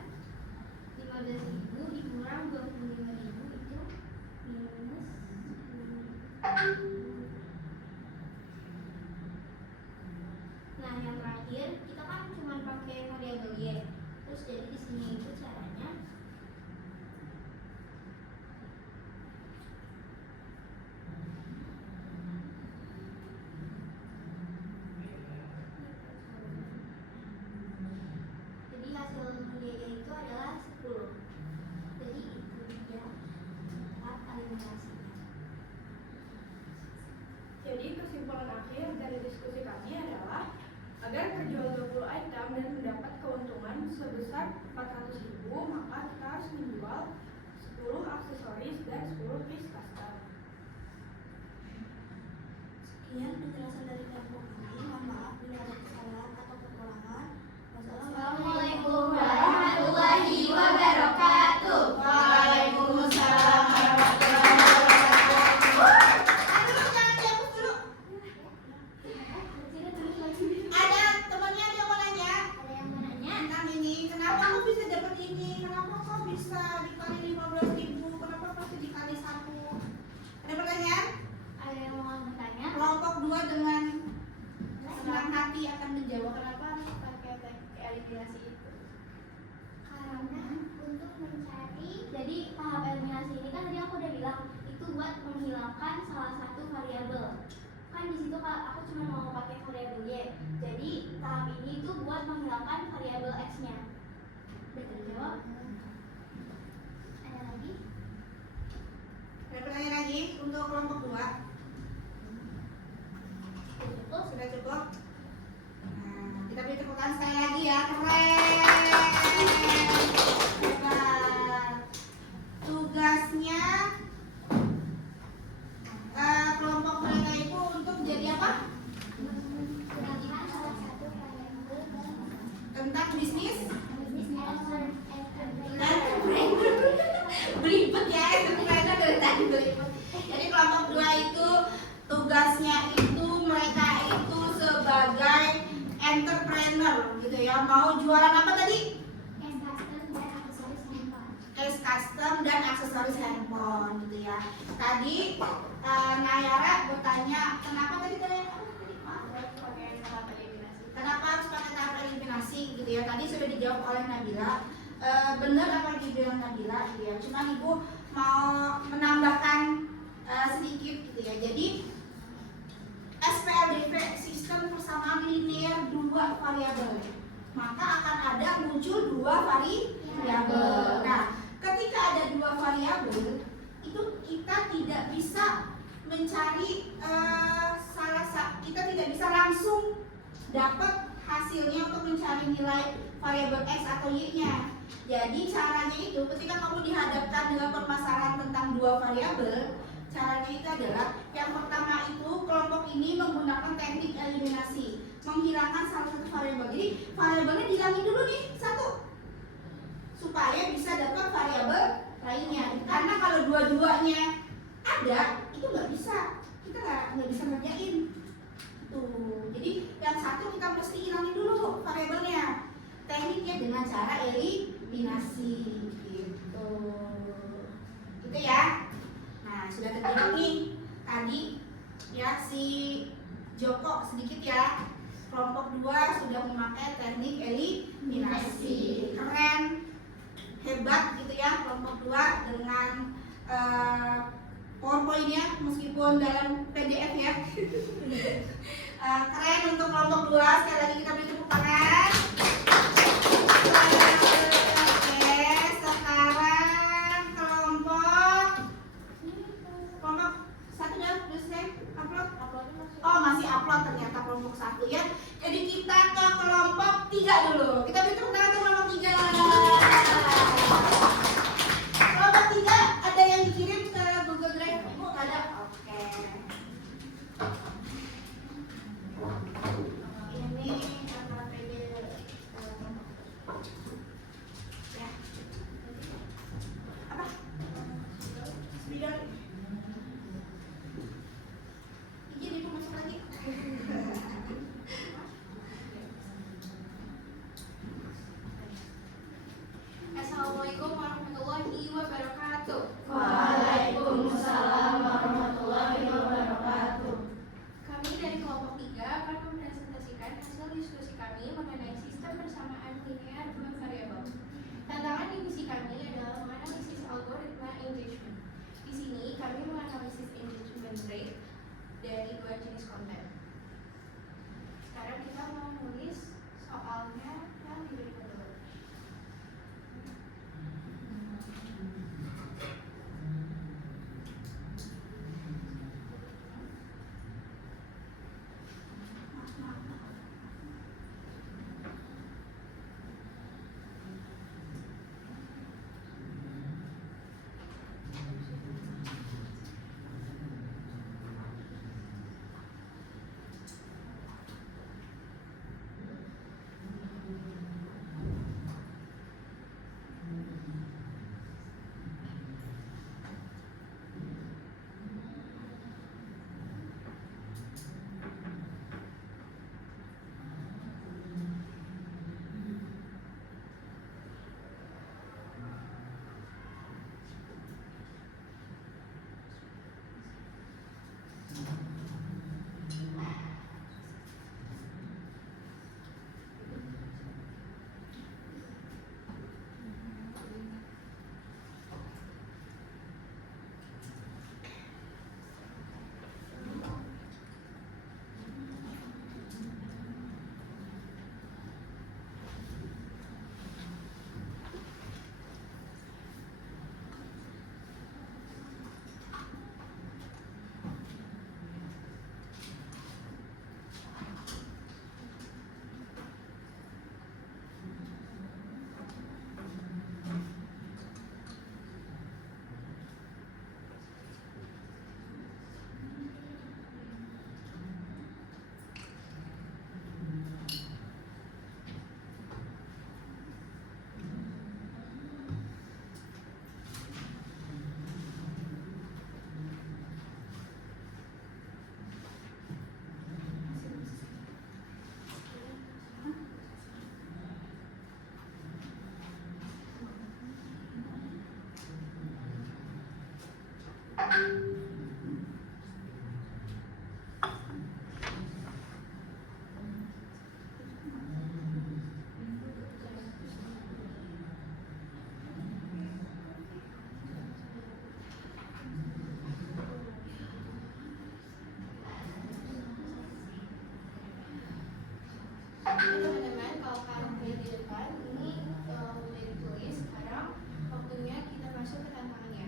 15.000 dikurang 25.000 itu minus 10.000. Nah, yang terakhir kita kan cuma pakai variabel y. Terus jadi di sini itu caranya jadi hasil y itu adalah 10. Jadi itu dia tahap eliminasinya. Jadi kesimpulan akhir dari diskusi kami adalah agar terjual 20 item dan mendapat keuntungan sebesar 400.000, maka kita harus menjual 10 aksesoris dan 10 piece custom. Sekian penjelasan dari kelompok ini. Mohon maaf bila ada kesalahan atau kekurangan. Wassalamualaikum warahmatullahi wabarakatuh. Waalaikumsalam warahmatullahi wabarakatuh. Aduh, jangan jauh dulu. Ada temannya ada yang mau nanya? Ada yang mau nanya? Tentang ini, kenapa kok bisa dapat ini? Kenapa kok bisa dikali 15.000? Kenapa pasti dikali 1? Ada pertanyaan? Ada yang mau bertanya? Kelompok 2 dengan senang hati akan menjawab. Kenapa harus pakai teknik eliminasi itu? Karena untuk mencari Jadi tahap eliminasi ini kan tadi aku udah bilang itu buat menghilangkan salah satu variabel. Kan di situ aku cuma mau pakai variabel y. Jadi tahap ini itu buat menghilangkan variabel x-nya. Betul jawab? ada lagi Ada pertanyaan lagi untuk kelompok 2? Cukup. Sudah cukup? Nah, kita beri tepuk tangan sekali lagi ya. Keren. Hebat. Tugasnya kelompok mereka itu untuk jadi apa? menggunakan salah satu variabel Tentang bisnis entrepreneur. belibet ya, entrepreneur dari tadi belibet. Jadi kelompok 2 itu tugasnya itu mereka itu sebagai entrepreneur gitu ya. Mau jualan apa tadi? Case custom dan aksesoris handphone. Case custom dan aksesoris handphone gitu ya. Tadi Nayara bertanya kenapa tadi maaf. Pakai tahap eliminasi. Kenapa harus pakai tahap eliminasi gitu ya? Tadi sudah dijawab oleh Nabila. Benar apa yang dibilang Nabila gitu ya. Cuma Ibu mau menambahkan sedikit gitu ya. Jadi SPLDV sistem persamaan linear 2 variabel. Maka akan ada muncul 2 variabel. Nah, ketika ada 2 variabel itu kita tidak bisa mencari kita tidak bisa langsung dapat hasilnya untuk mencari nilai variabel x atau y-nya. Jadi caranya itu ketika kamu dihadapkan dengan permasalahan tentang 2 variabel, caranya itu adalah yang pertama itu kelompok ini menggunakan teknik eliminasi, menghilangkan salah satu variabel. Jadi variabelnya dihilangin dulu nih satu, supaya bisa dapat variabel lainnya. Karena kalau dua-duanya ada, itu nggak bisa, kita nggak bisa ngerjain. Tuh, jadi yang satu kita mesti hilangin dulu variabelnya. Tekniknya dengan cara eliminasi, gitu. Gitu ya. Nah, sudah terjawab nih tadi ya si Joko sedikit ya. Kelompok 2 sudah memakai teknik eliminasi. Keren, hebat gitu ya kelompok 2 dengan PowerPoint-nya meskipun dalam PDF ya. Keren untuk kelompok 2. Sekali lagi kita beri tepuk tangan. Oke, sekarang kelompok 1 udah selesai upload? Oh, masih upload ternyata kelompok 1 ya. Jadi kita ke kelompok 3 dulu. Kita beri tepuk tangan ke kelompok 3. Kelompok 3 ada yang dikirim ke Google Drive? Ibu nggak ada? Oke. Ini apa PDF? Ya. Apa? Video. Izin ibu masuk lagi. Kelompok 3 akan mempresentasikan hasil diskusi kami mengenai sistem persamaan linear dua variabel. Tantangan di misi kami adalah menganalisis algoritma engagement. Di sini kami menganalisis engagement rate dari dua jenis konten. Sekarang kita mau nulis soalnya yang diberi dulu. Teman-teman, kalau kalian lihat di depan ini udah ditulis. Sekarang waktunya kita masuk ke tantangannya.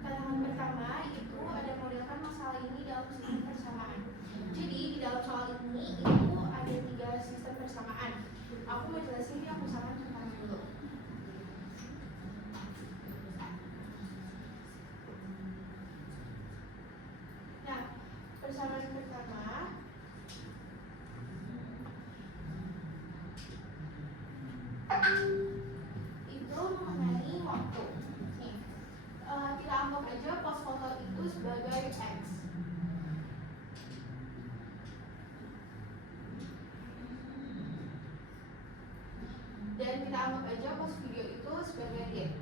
Tantangan pertama itu ada modelkan masalah ini dalam sistem persamaan. Jadi di dalam soal ini itu ada 3 sistem persamaan. Aku mau jelasin yang persamaan pertama dulu. Nah, persamaan pertama itu mengenai waktu. Nih, kita anggap aja pos foto itu sebagai X. Dan kita anggap aja pos video itu sebagai Y.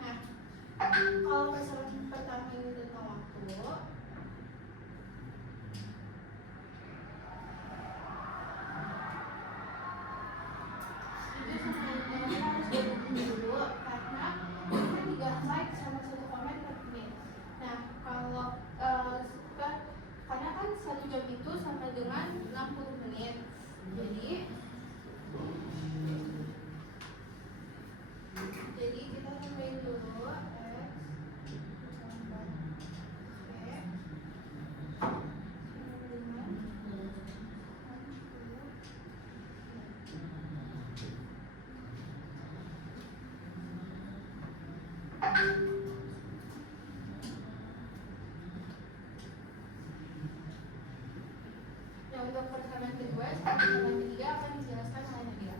Nah, kalau persamaan pertama ini tentang waktu, itu sebenarnya harus dihitung dulu karena kita 3 like sama 1 komen per menit. Nah, kalau karena kan 1 jam itu sampai dengan 60 menit. Jadi kita tambahin dulu X tambah Y Nah, untuk persamaan kedua sama persamaan ketiga akan dijelaskan oleh Nabila.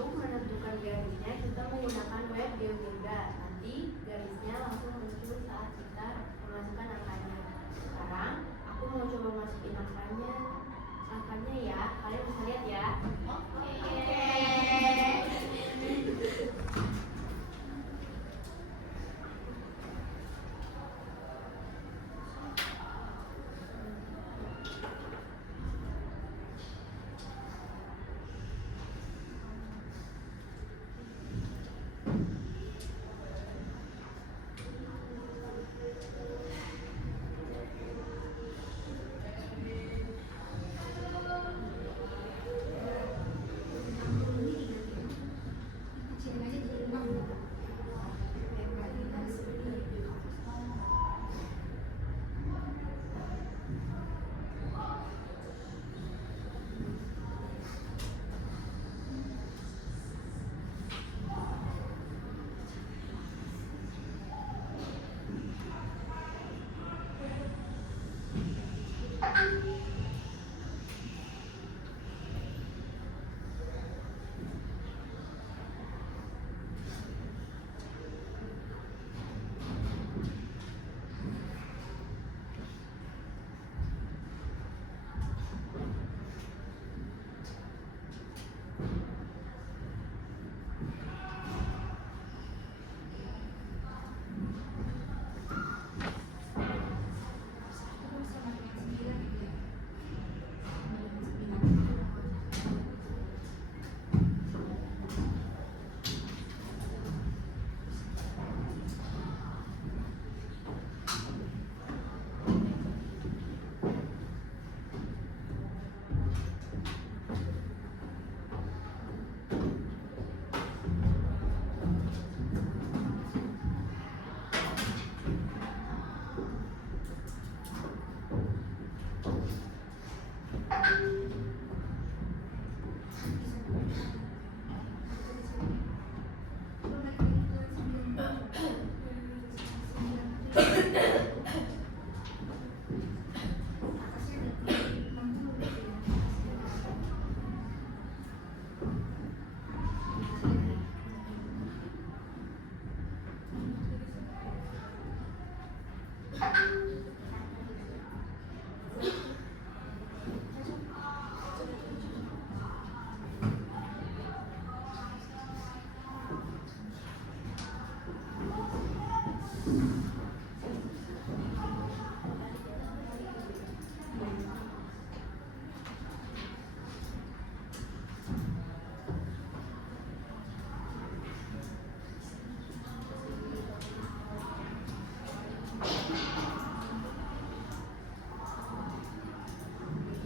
Untuk menentukan garisnya kita menggunakan web GeoGebra. Nanti garisnya langsung muncul saat kita memasukkan angkanya. Sekarang aku mau coba masukin angkanya ya. Kalian bisa lihat ya.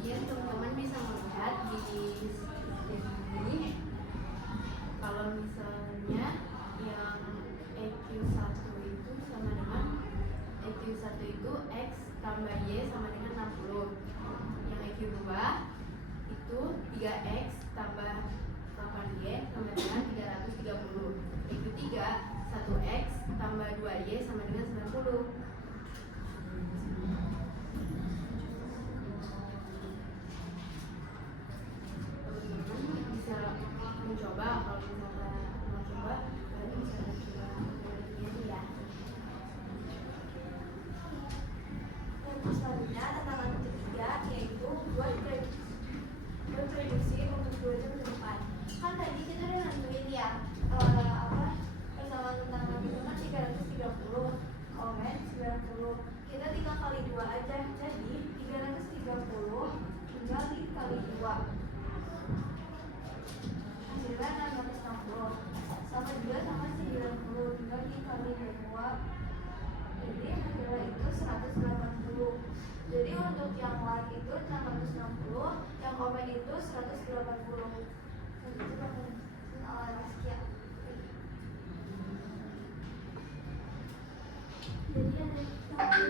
Kemudian teman-teman bisa melihat di sini kalau misalnya yang EQ1 itu sama dengan EQ1 itu X tambah Y sama dengan 60. Yang EQ2 itu 3X tambah 8Y sama dengan 330. EQ3 1X tambah 2Y sama dengan 90. Teman-teman bisa mencoba, kalau misalnya mau coba berarti bisa coba metodenya ya. Dan selanjutnya tantangan ketiga yaitu buat prediksi untuk 2 jam ke depan. Kan tadi kita udah nentuin ya persamaan tentang itu kan 330, komen 90. Kita tinggal kali 2 aja. Jadi 330 tinggal dikali 2. Hasilnya 660. Sama juga sama 90 tinggal dikali 2. Jadi hasilnya itu 180. Jadi untuk yang like itu 660, yang komen itu 180. Jadi ada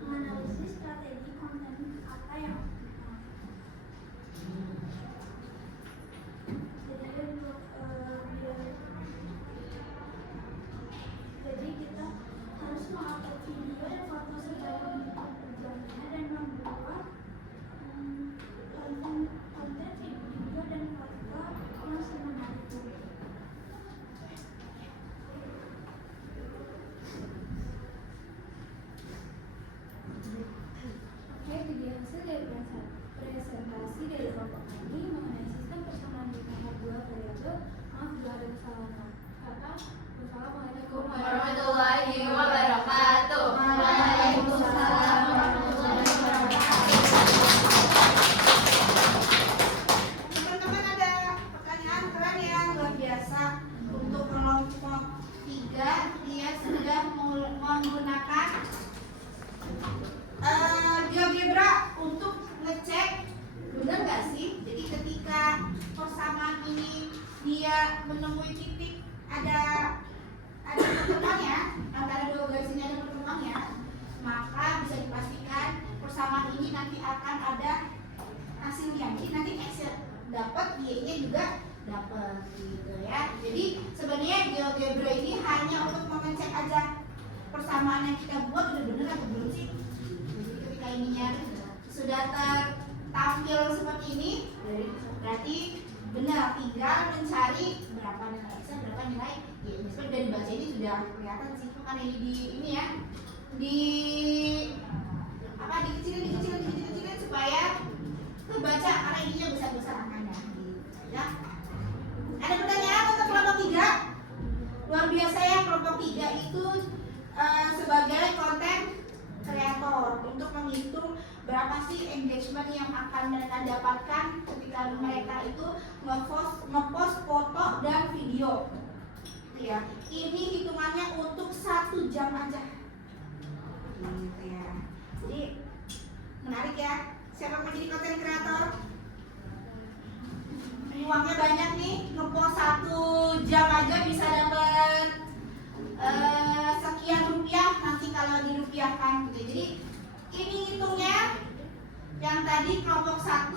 menganalisis strategi konten apa yang optimal. Jadi kita harus mengupload video dan foto secara per jamnya dan membuat konten video dan foto studi hasil dari presentasi dari kelompok kami mengenai sistem persamaan di tahap 2 variabel. Maaf jika ada kesalahan kata. Wassalamualaikum warahmatullahi wabarakatuh. Waalaikumsalam warahmatullahi wabarakatuh. Teman-teman ada pertanyaan keren ya, luar biasa. Untuk kelompok 3 dia sudah menggunakan GeoGebra untuk ngecek benar nggak sih. Jadi ketika persamaan ini dia menemui titik ada pertemuannya, antara dua garis ini ada pertemuannya, maka bisa dipastikan persamaan ini nanti akan ada hasilnya. Jadi nanti X dapat, Y-nya juga dapat gitu ya. Jadi sebenarnya GeoGebra ini hanya untuk mengecek aja persamaan yang kita buat udah benar atau belum sih. Jadi ketika ininya sudah tertampil seperti ini, berarti benar. Tinggal mencari berapa nilai X, berapa nilai Y. Seperti dari baca ini sudah kelihatan sih. Kan ini di ini ya, dikecilin supaya kebaca karena ininya besar-besar angkanya gitu ya. Ada pertanyaan untuk kelompok 3? Luar biasa ya, kelompok 3 itu sebagai konten kreator untuk menghitung berapa sih engagement yang akan mereka dapatkan ketika mereka itu ngepost foto dan video. Ya, ini hitungannya untuk 1 jam aja. Gitu ya. Jadi menarik ya. Siapa mau jadi konten kreator? Uangnya banyak nih, ngepost 1 jam aja bisa dapat sekian rupiah nanti kalau dirupiahkan gitu. Jadi ini hitungnya yang tadi kelompok 1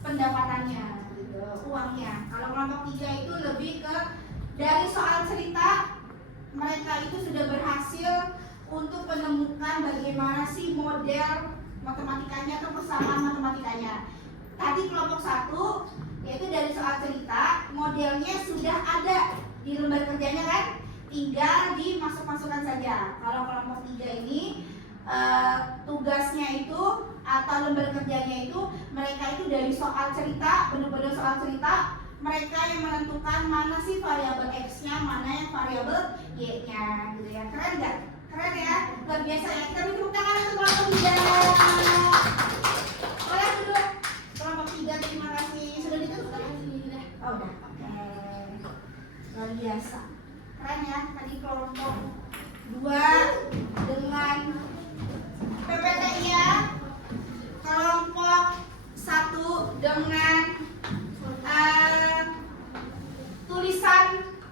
pendapatannya gitu, uangnya. Kalau kelompok 3 itu lebih ke dari soal cerita, mereka itu sudah berhasil untuk menemukan bagaimana sih model matematikanya atau persamaan matematikanya. Tadi kelompok 1 yaitu dari soal cerita, modelnya sudah ada di lembar kerjanya kan, tinggal dimasuk-masukkan saja. Kalau kelompok 3 ini tugasnya itu atau lembar kerjanya itu mereka itu dari soal cerita, benar-benar soal cerita, mereka yang menentukan mana sih variabel X-nya, mana yang variabel Y-nya gitu ya. Keren gak? Keren ya, luar biasa ya. Kita beri tepuk tangan untuk kelompok 3. Boleh duduk. Kelompok 3, terima kasih. Sudah ditutup kan? Oh udah, oke. Luar biasa. Keren ya, tadi kelompok 2 dengan PPTI ya. Kelompok 1 dengan tulisan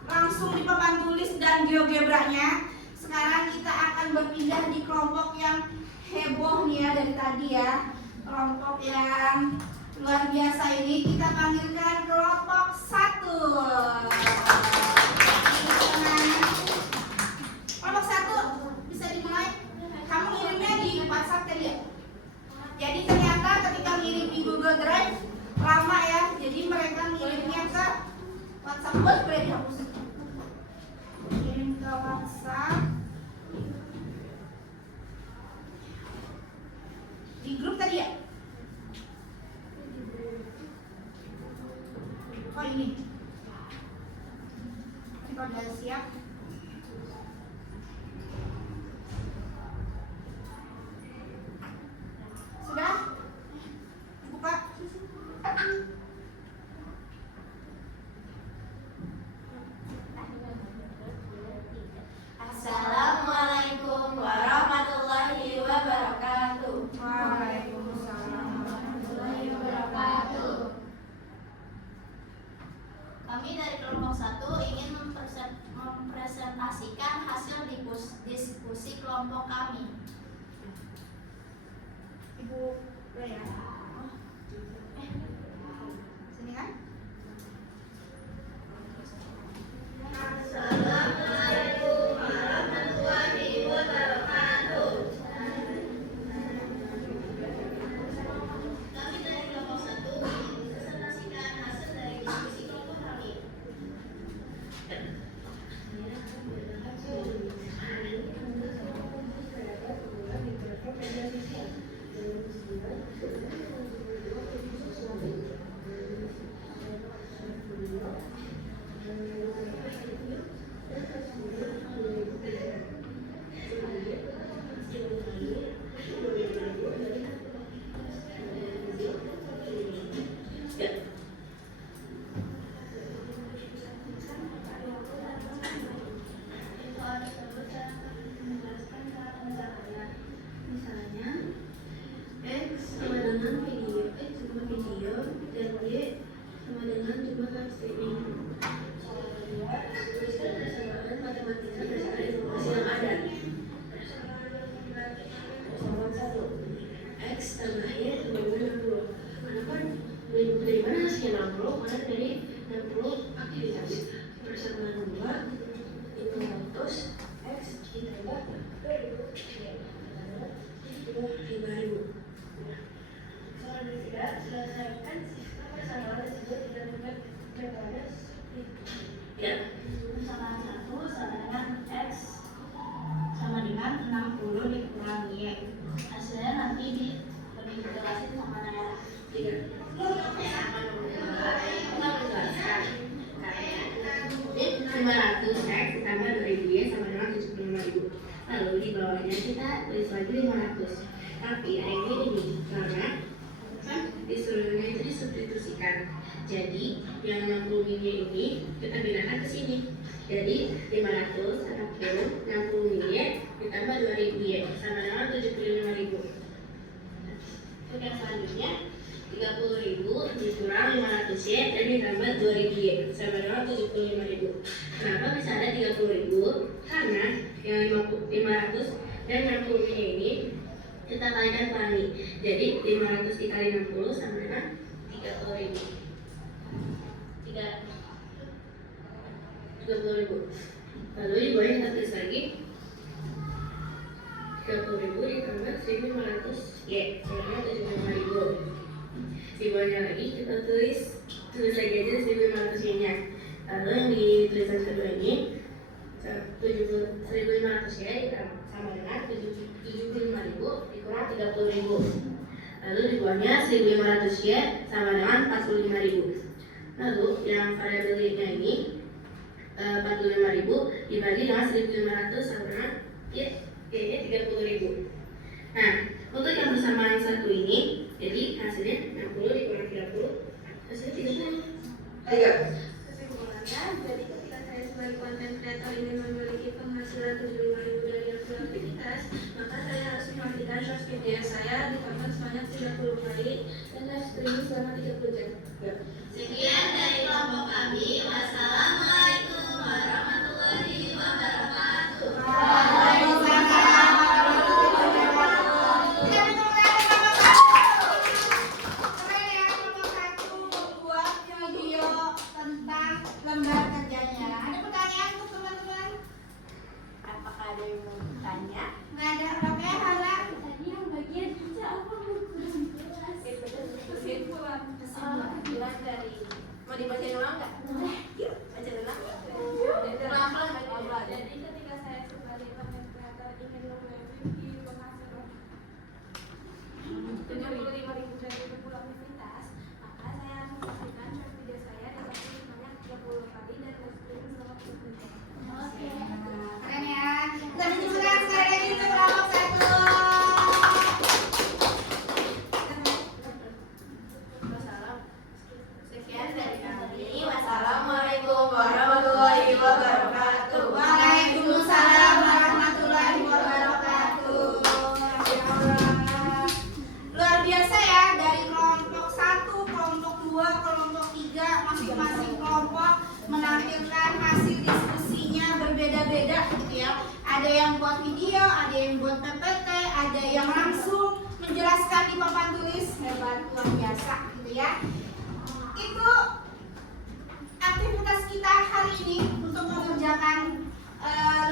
langsung di papan tulis dan GeoGebra-nya. Sekarang kita akan berpindah di kelompok yang heboh nih ya dari tadi ya. Kelompok yang luar biasa ini kita panggilkan kelompok 1. Kelompok 1 bisa dimulai. Kamu ngirimnya di WhatsApp tadi ya. Jadi ternyata ketika ngirim di Google Drive lama ya. Jadi mereka ngirimnya ke WhatsApp. Boleh dihapus. Kirim ke WhatsApp. Di grup tadi ya? Oh ini. Kita udah siap. Sudah? Buka. Assalamualaikum warahmatullahi wabarakatuh. Waalaikumsalam warahmatullahi wabarakatuh. Kami dari kelompok 1 ingin mempresentasikan hasil diskusi kelompok kami. Ibu ya. Sini kan? Assalamualaikum warahmatullahi wabarakatuh. Kami dari kelompok 1 ingin mempresentasikan hasil dari diskusi kelompok kami. Soal tersebut saya akan menjelaskan cara pemecahnya. Misalnya, X sama dengan X jumlah video dan Y sama dengan jumlah live streaming. Soal kedua, tuliskan persamaan matematika berdasarkan informasi yang ada. Persamaan 1, X tambah Y sama dengan 60. Kenapa dari mana hasilnya 60? Karena dari 60 aktivitas. Persamaan 2, 500 X ditambah 5.000. Soal ketiga, selesaikan sistem persamaan tersebut dengan metode ya. Persamaan 1 sama dengan X sama dengan 60 dikurangi Y. Hasilnya nanti lebih dijelasin sama Naya. 3 sama 62 kita menjelaskan karena 500 X ditambah 2.000 Y sama dengan 75.000. Lalu di bawahnya kita tulis lagi 500. Tapi ada ini karena kan disuruhnya itu disubstitusikan. Jadi yang 60 ini kita pindahkan ke sini. Jadi 500 60 Y ditambah 2.000 Y sama dengan 75.000. Untuk yang selanjutnya 30.000 dikurang 500 Y dan ditambah 2.000 Y sama dengan 75.000. Kenapa bisa ada 30.000? Karena yang 500 dan 60 ini kita kalikan pelangi. Jadi 500 dikali 60 sama dengan 30.000. 30.000. Lalu di bawahnya kita tulis lagi 30.000 ditambah 1.500 Y sama dengan 75.000. Di bawahnya lagi kita tulis lagi aja 1.500 Y nya. Lalu yang di tulisan kedua ini 1.500 Y sama dengan 75.000 dikurang 30.000. Lalu di bawahnya 1.500 Y sama dengan 45.000. Lalu yang variabelnya ini 45.000 dibagi dengan 1.500 sama dengan Y-nya 30.000. Nah, untuk yang persamaan satu ini, jadi hasilnya 60 dikurang 30, hasilnya 30. Kesimpulannya, jadi ketika saya sebagai content creator ingin memiliki penghasilan 75.000 dari hasil aktivitas, maka saya harus memastikan short video saya ditonton sebanyak 30 kali dan live streaming selama 30 jam. Sekian dari kelompok kami. Wassalamualaikum warahmatullahi wabarakatuh. Lembar kerjanya. Ada pertanyaan untuk teman-teman? Apakah ada yang mau bertanya? Nggak ada. Oke, Hala. Tadi yang bagian baca apa kurang jelas. Kesimpulan dari mau dibacain ulang nggak? Yuk, baca ulang. Pelan-pelan baca. Jadi ketika saya sebagai content creator ingin memiliki penghasilan 75.000 dari buku aktivitas, maka saya harus memastikan short video saya ditonton sebanyak 30 kali dan live streaming selama 30 jam. Oke. Keren ya. Kita tunjukkan sekali lagi untuk kelompok satu. Sekian dari kami. Wassalamualaikum warahmatullahi wabarakatuh. Waalaikumsalam warahmatullahi wabarakatuh. Ya Allah. Luar biasa ya, dari kelompok 1, kelompok 2, kelompok 3, masing-masing kelompok menampilkan hasil diskusinya berbeda-beda gitu ya. Ada yang buat video, ada yang buat PPT, ada yang langsung menjelaskan di papan tulis. Hebat, luar biasa gitu ya. Itu aktivitas kita hari ini untuk mengerjakan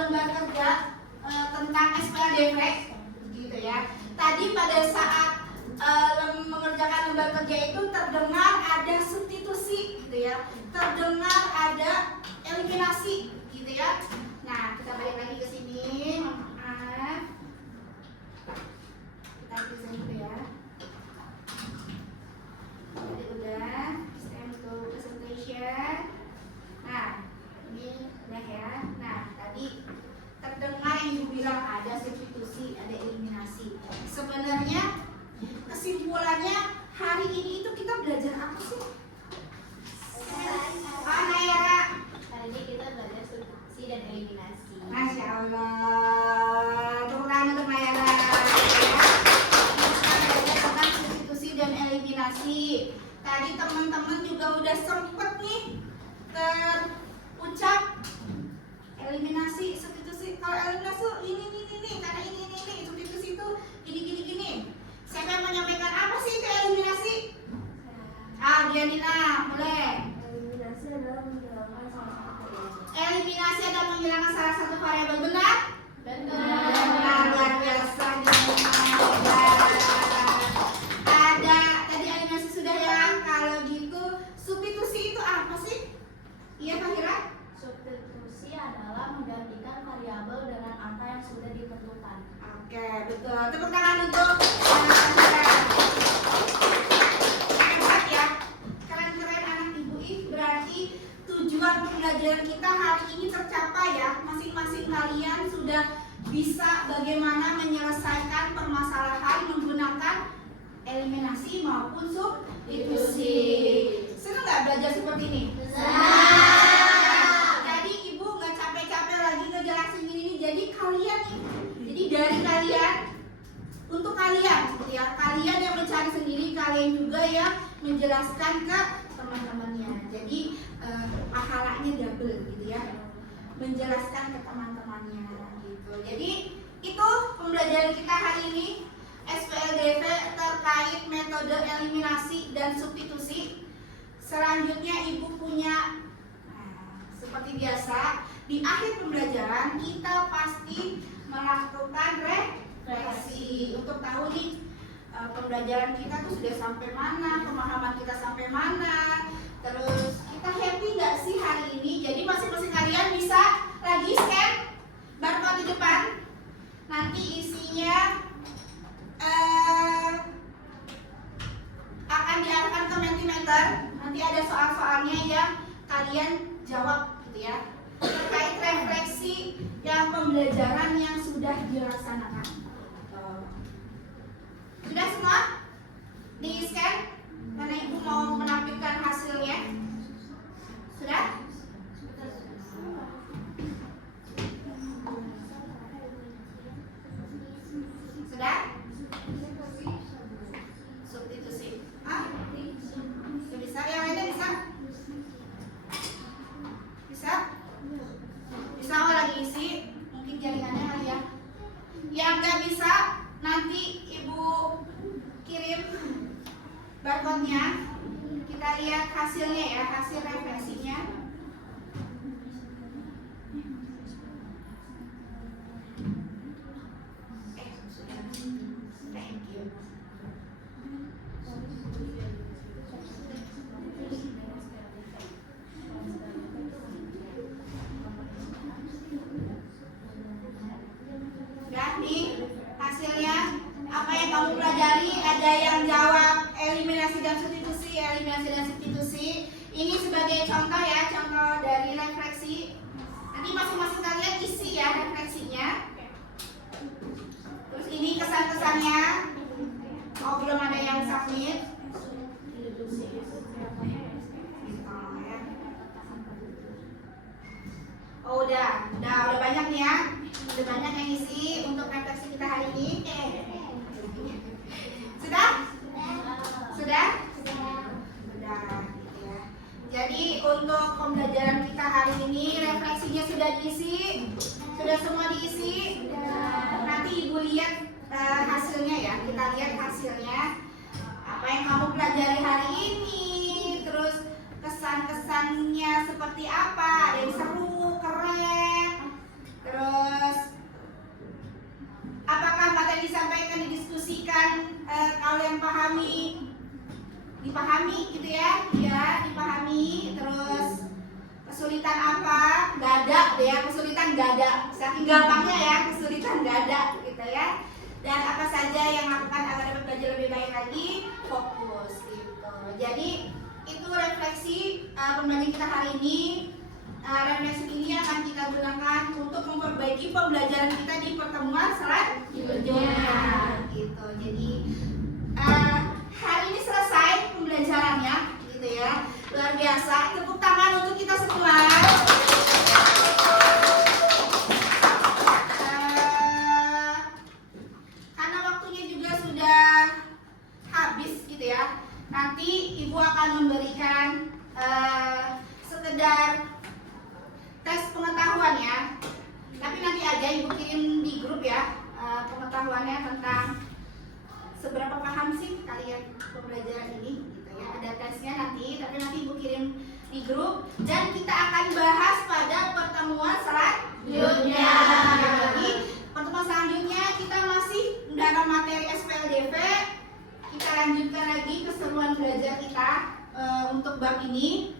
lembar kerja tentang SPADV gitu ya. Tadi pada saat mengerjakan lembar kerja itu terdengar ada substitusi gitu ya, terdengar ada eliminasi gitu ya. Nah, kita balik lagi ke sini. Maaf. Kita tulis dulu ya. sebenarnya kesimpulannya hari ini itu kita belajar apa sih? Nayara. Hari ini kita belajar substitusi dan eliminasi. Masya Allah. Tepuk tangan untuk Nayara. Kita belajar tentang substitusi dan eliminasi. Tadi teman-teman juga udah sempet nih terucap eliminasi, substitusi. Kalau eliminasi ini, karena ini, substitusi itu gini. Siapa yang menyampaikan apa sih itu eliminasi? Dianina, boleh. Eliminasi adalah menghilangkan salah satu variabel. Eliminasi adalah menghilangkan salah satu variabel, benar? Benar. Luar biasa, Dianina. Ada tadi eliminasi sudah ya. Kalau gitu substitusi itu apa sih? Iya, Fahira? Substitusi adalah menggantikan variabel dengan angka yang sudah ditentukan. Oke, betul. Tepuk tangan untuk Fahira. Hebat ya. Keren-keren anak ibu. Berarti tujuan pembelajaran kita hari ini tercapai ya. Masing-masing kalian sudah bisa bagaimana menyelesaikan permasalahan menggunakan eliminasi maupun substitusi. Senang nggak belajar seperti ini? Jadi ibu nggak capek-capek lagi ngejelasin ini. Jadi kalian nih, jadi dari kalian untuk kalian, gitu ya. Kalian yang mencari sendiri, kalian juga yang menjelaskan ke teman-temannya. Jadi pahalanya double, gitu ya. Menjelaskan ke teman-temannya, gitu. Jadi itu pembelajaran kita hari ini. SPLDV terkait metode eliminasi dan substitusi. Selanjutnya ibu punya, seperti biasa di akhir pembelajaran kita pasti melakukan refleksi untuk tahu nih pembelajaran kita tuh sudah sampai mana, pemahaman kita sampai mana, terus kita happy nggak sih hari ini. Jadi masing-masing kalian bisa lagi scan barcode di depan, nanti isinya akan diarahkan ke Mentimeter. Nanti ada soal-soalnya yang kalian jawab, gitu ya, terkait refleksi yang pembelajaran yang sudah dilaksanakan. Sudah semua di scan? Karena ibu mau menampilkan hasilnya. Sudah? Sudah? Substitusi. Bisa? Yang lainnya bisa? Bisa? Bisa oh, lagi isi? Mungkin jaringannya kali ya. Yang nggak bisa, nanti ibu kirim barcode-nya. Kita lihat hasilnya ya, hasil refleksinya. Sudah. Thank you. Udah nih hasilnya. Apa yang kamu pelajari? Ada yang jawab eliminasi dan substitusi, eliminasi dan substitusi. Ini sebagai contoh ya, contoh dari refleksi. Nanti masing-masing kalian isi ya refleksinya. Terus ini kesan-kesannya. Oh, belum ada yang submit. Oh, udah banyak nih ya. Udah banyak yang isi untuk refleksi kita hari ini. Sudah? Sudah, gitu ya. Jadi untuk pembelajaran kita hari ini refleksinya sudah diisi, sudah semua diisi. Nanti ibu lihat hasilnya ya. Kita lihat hasilnya. Apa yang kamu pelajari hari ini, terus kesan-kesannya seperti apa? Ada yang seru, keren. Terus apakah materi disampaikan, didiskusikan, kalian dipahami gitu ya? Ya, dipahami. Terus kesulitan apa? Gak ada deh ya, kesulitan gak ada. Saking gampangnya ya, kesulitan gak ada gitu ya. Dan apa saja yang lakukan agar dapat belajar lebih baik lagi, fokus gitu. Jadi itu refleksi pembelajaran kita hari ini. Refleksi ini akan kita gunakan untuk memperbaiki pembelajaran kita di pertemuan selanjutnya. gitu. Jadi hari ini selesai pembelajarannya gitu ya. Luar biasa. Tepuk tangan untuk kita semua. Karena waktunya juga sudah habis gitu ya. Nanti Ibu akan memberikan sekedar tes pengetahuan ya. Tapi nanti aja Ibu kirim di grup ya pengetahuannya tentang seberapa paham sih kalian pembelajaran ini gitu ya. Ada tesnya nanti, tapi nanti Ibu kirim di grup dan kita akan bahas pada pertemuan selanjutnya. Jadi pertemuan selanjutnya kita masih dalam materi SPLDV. Kita lanjutkan lagi keseruan belajar kita untuk bab ini.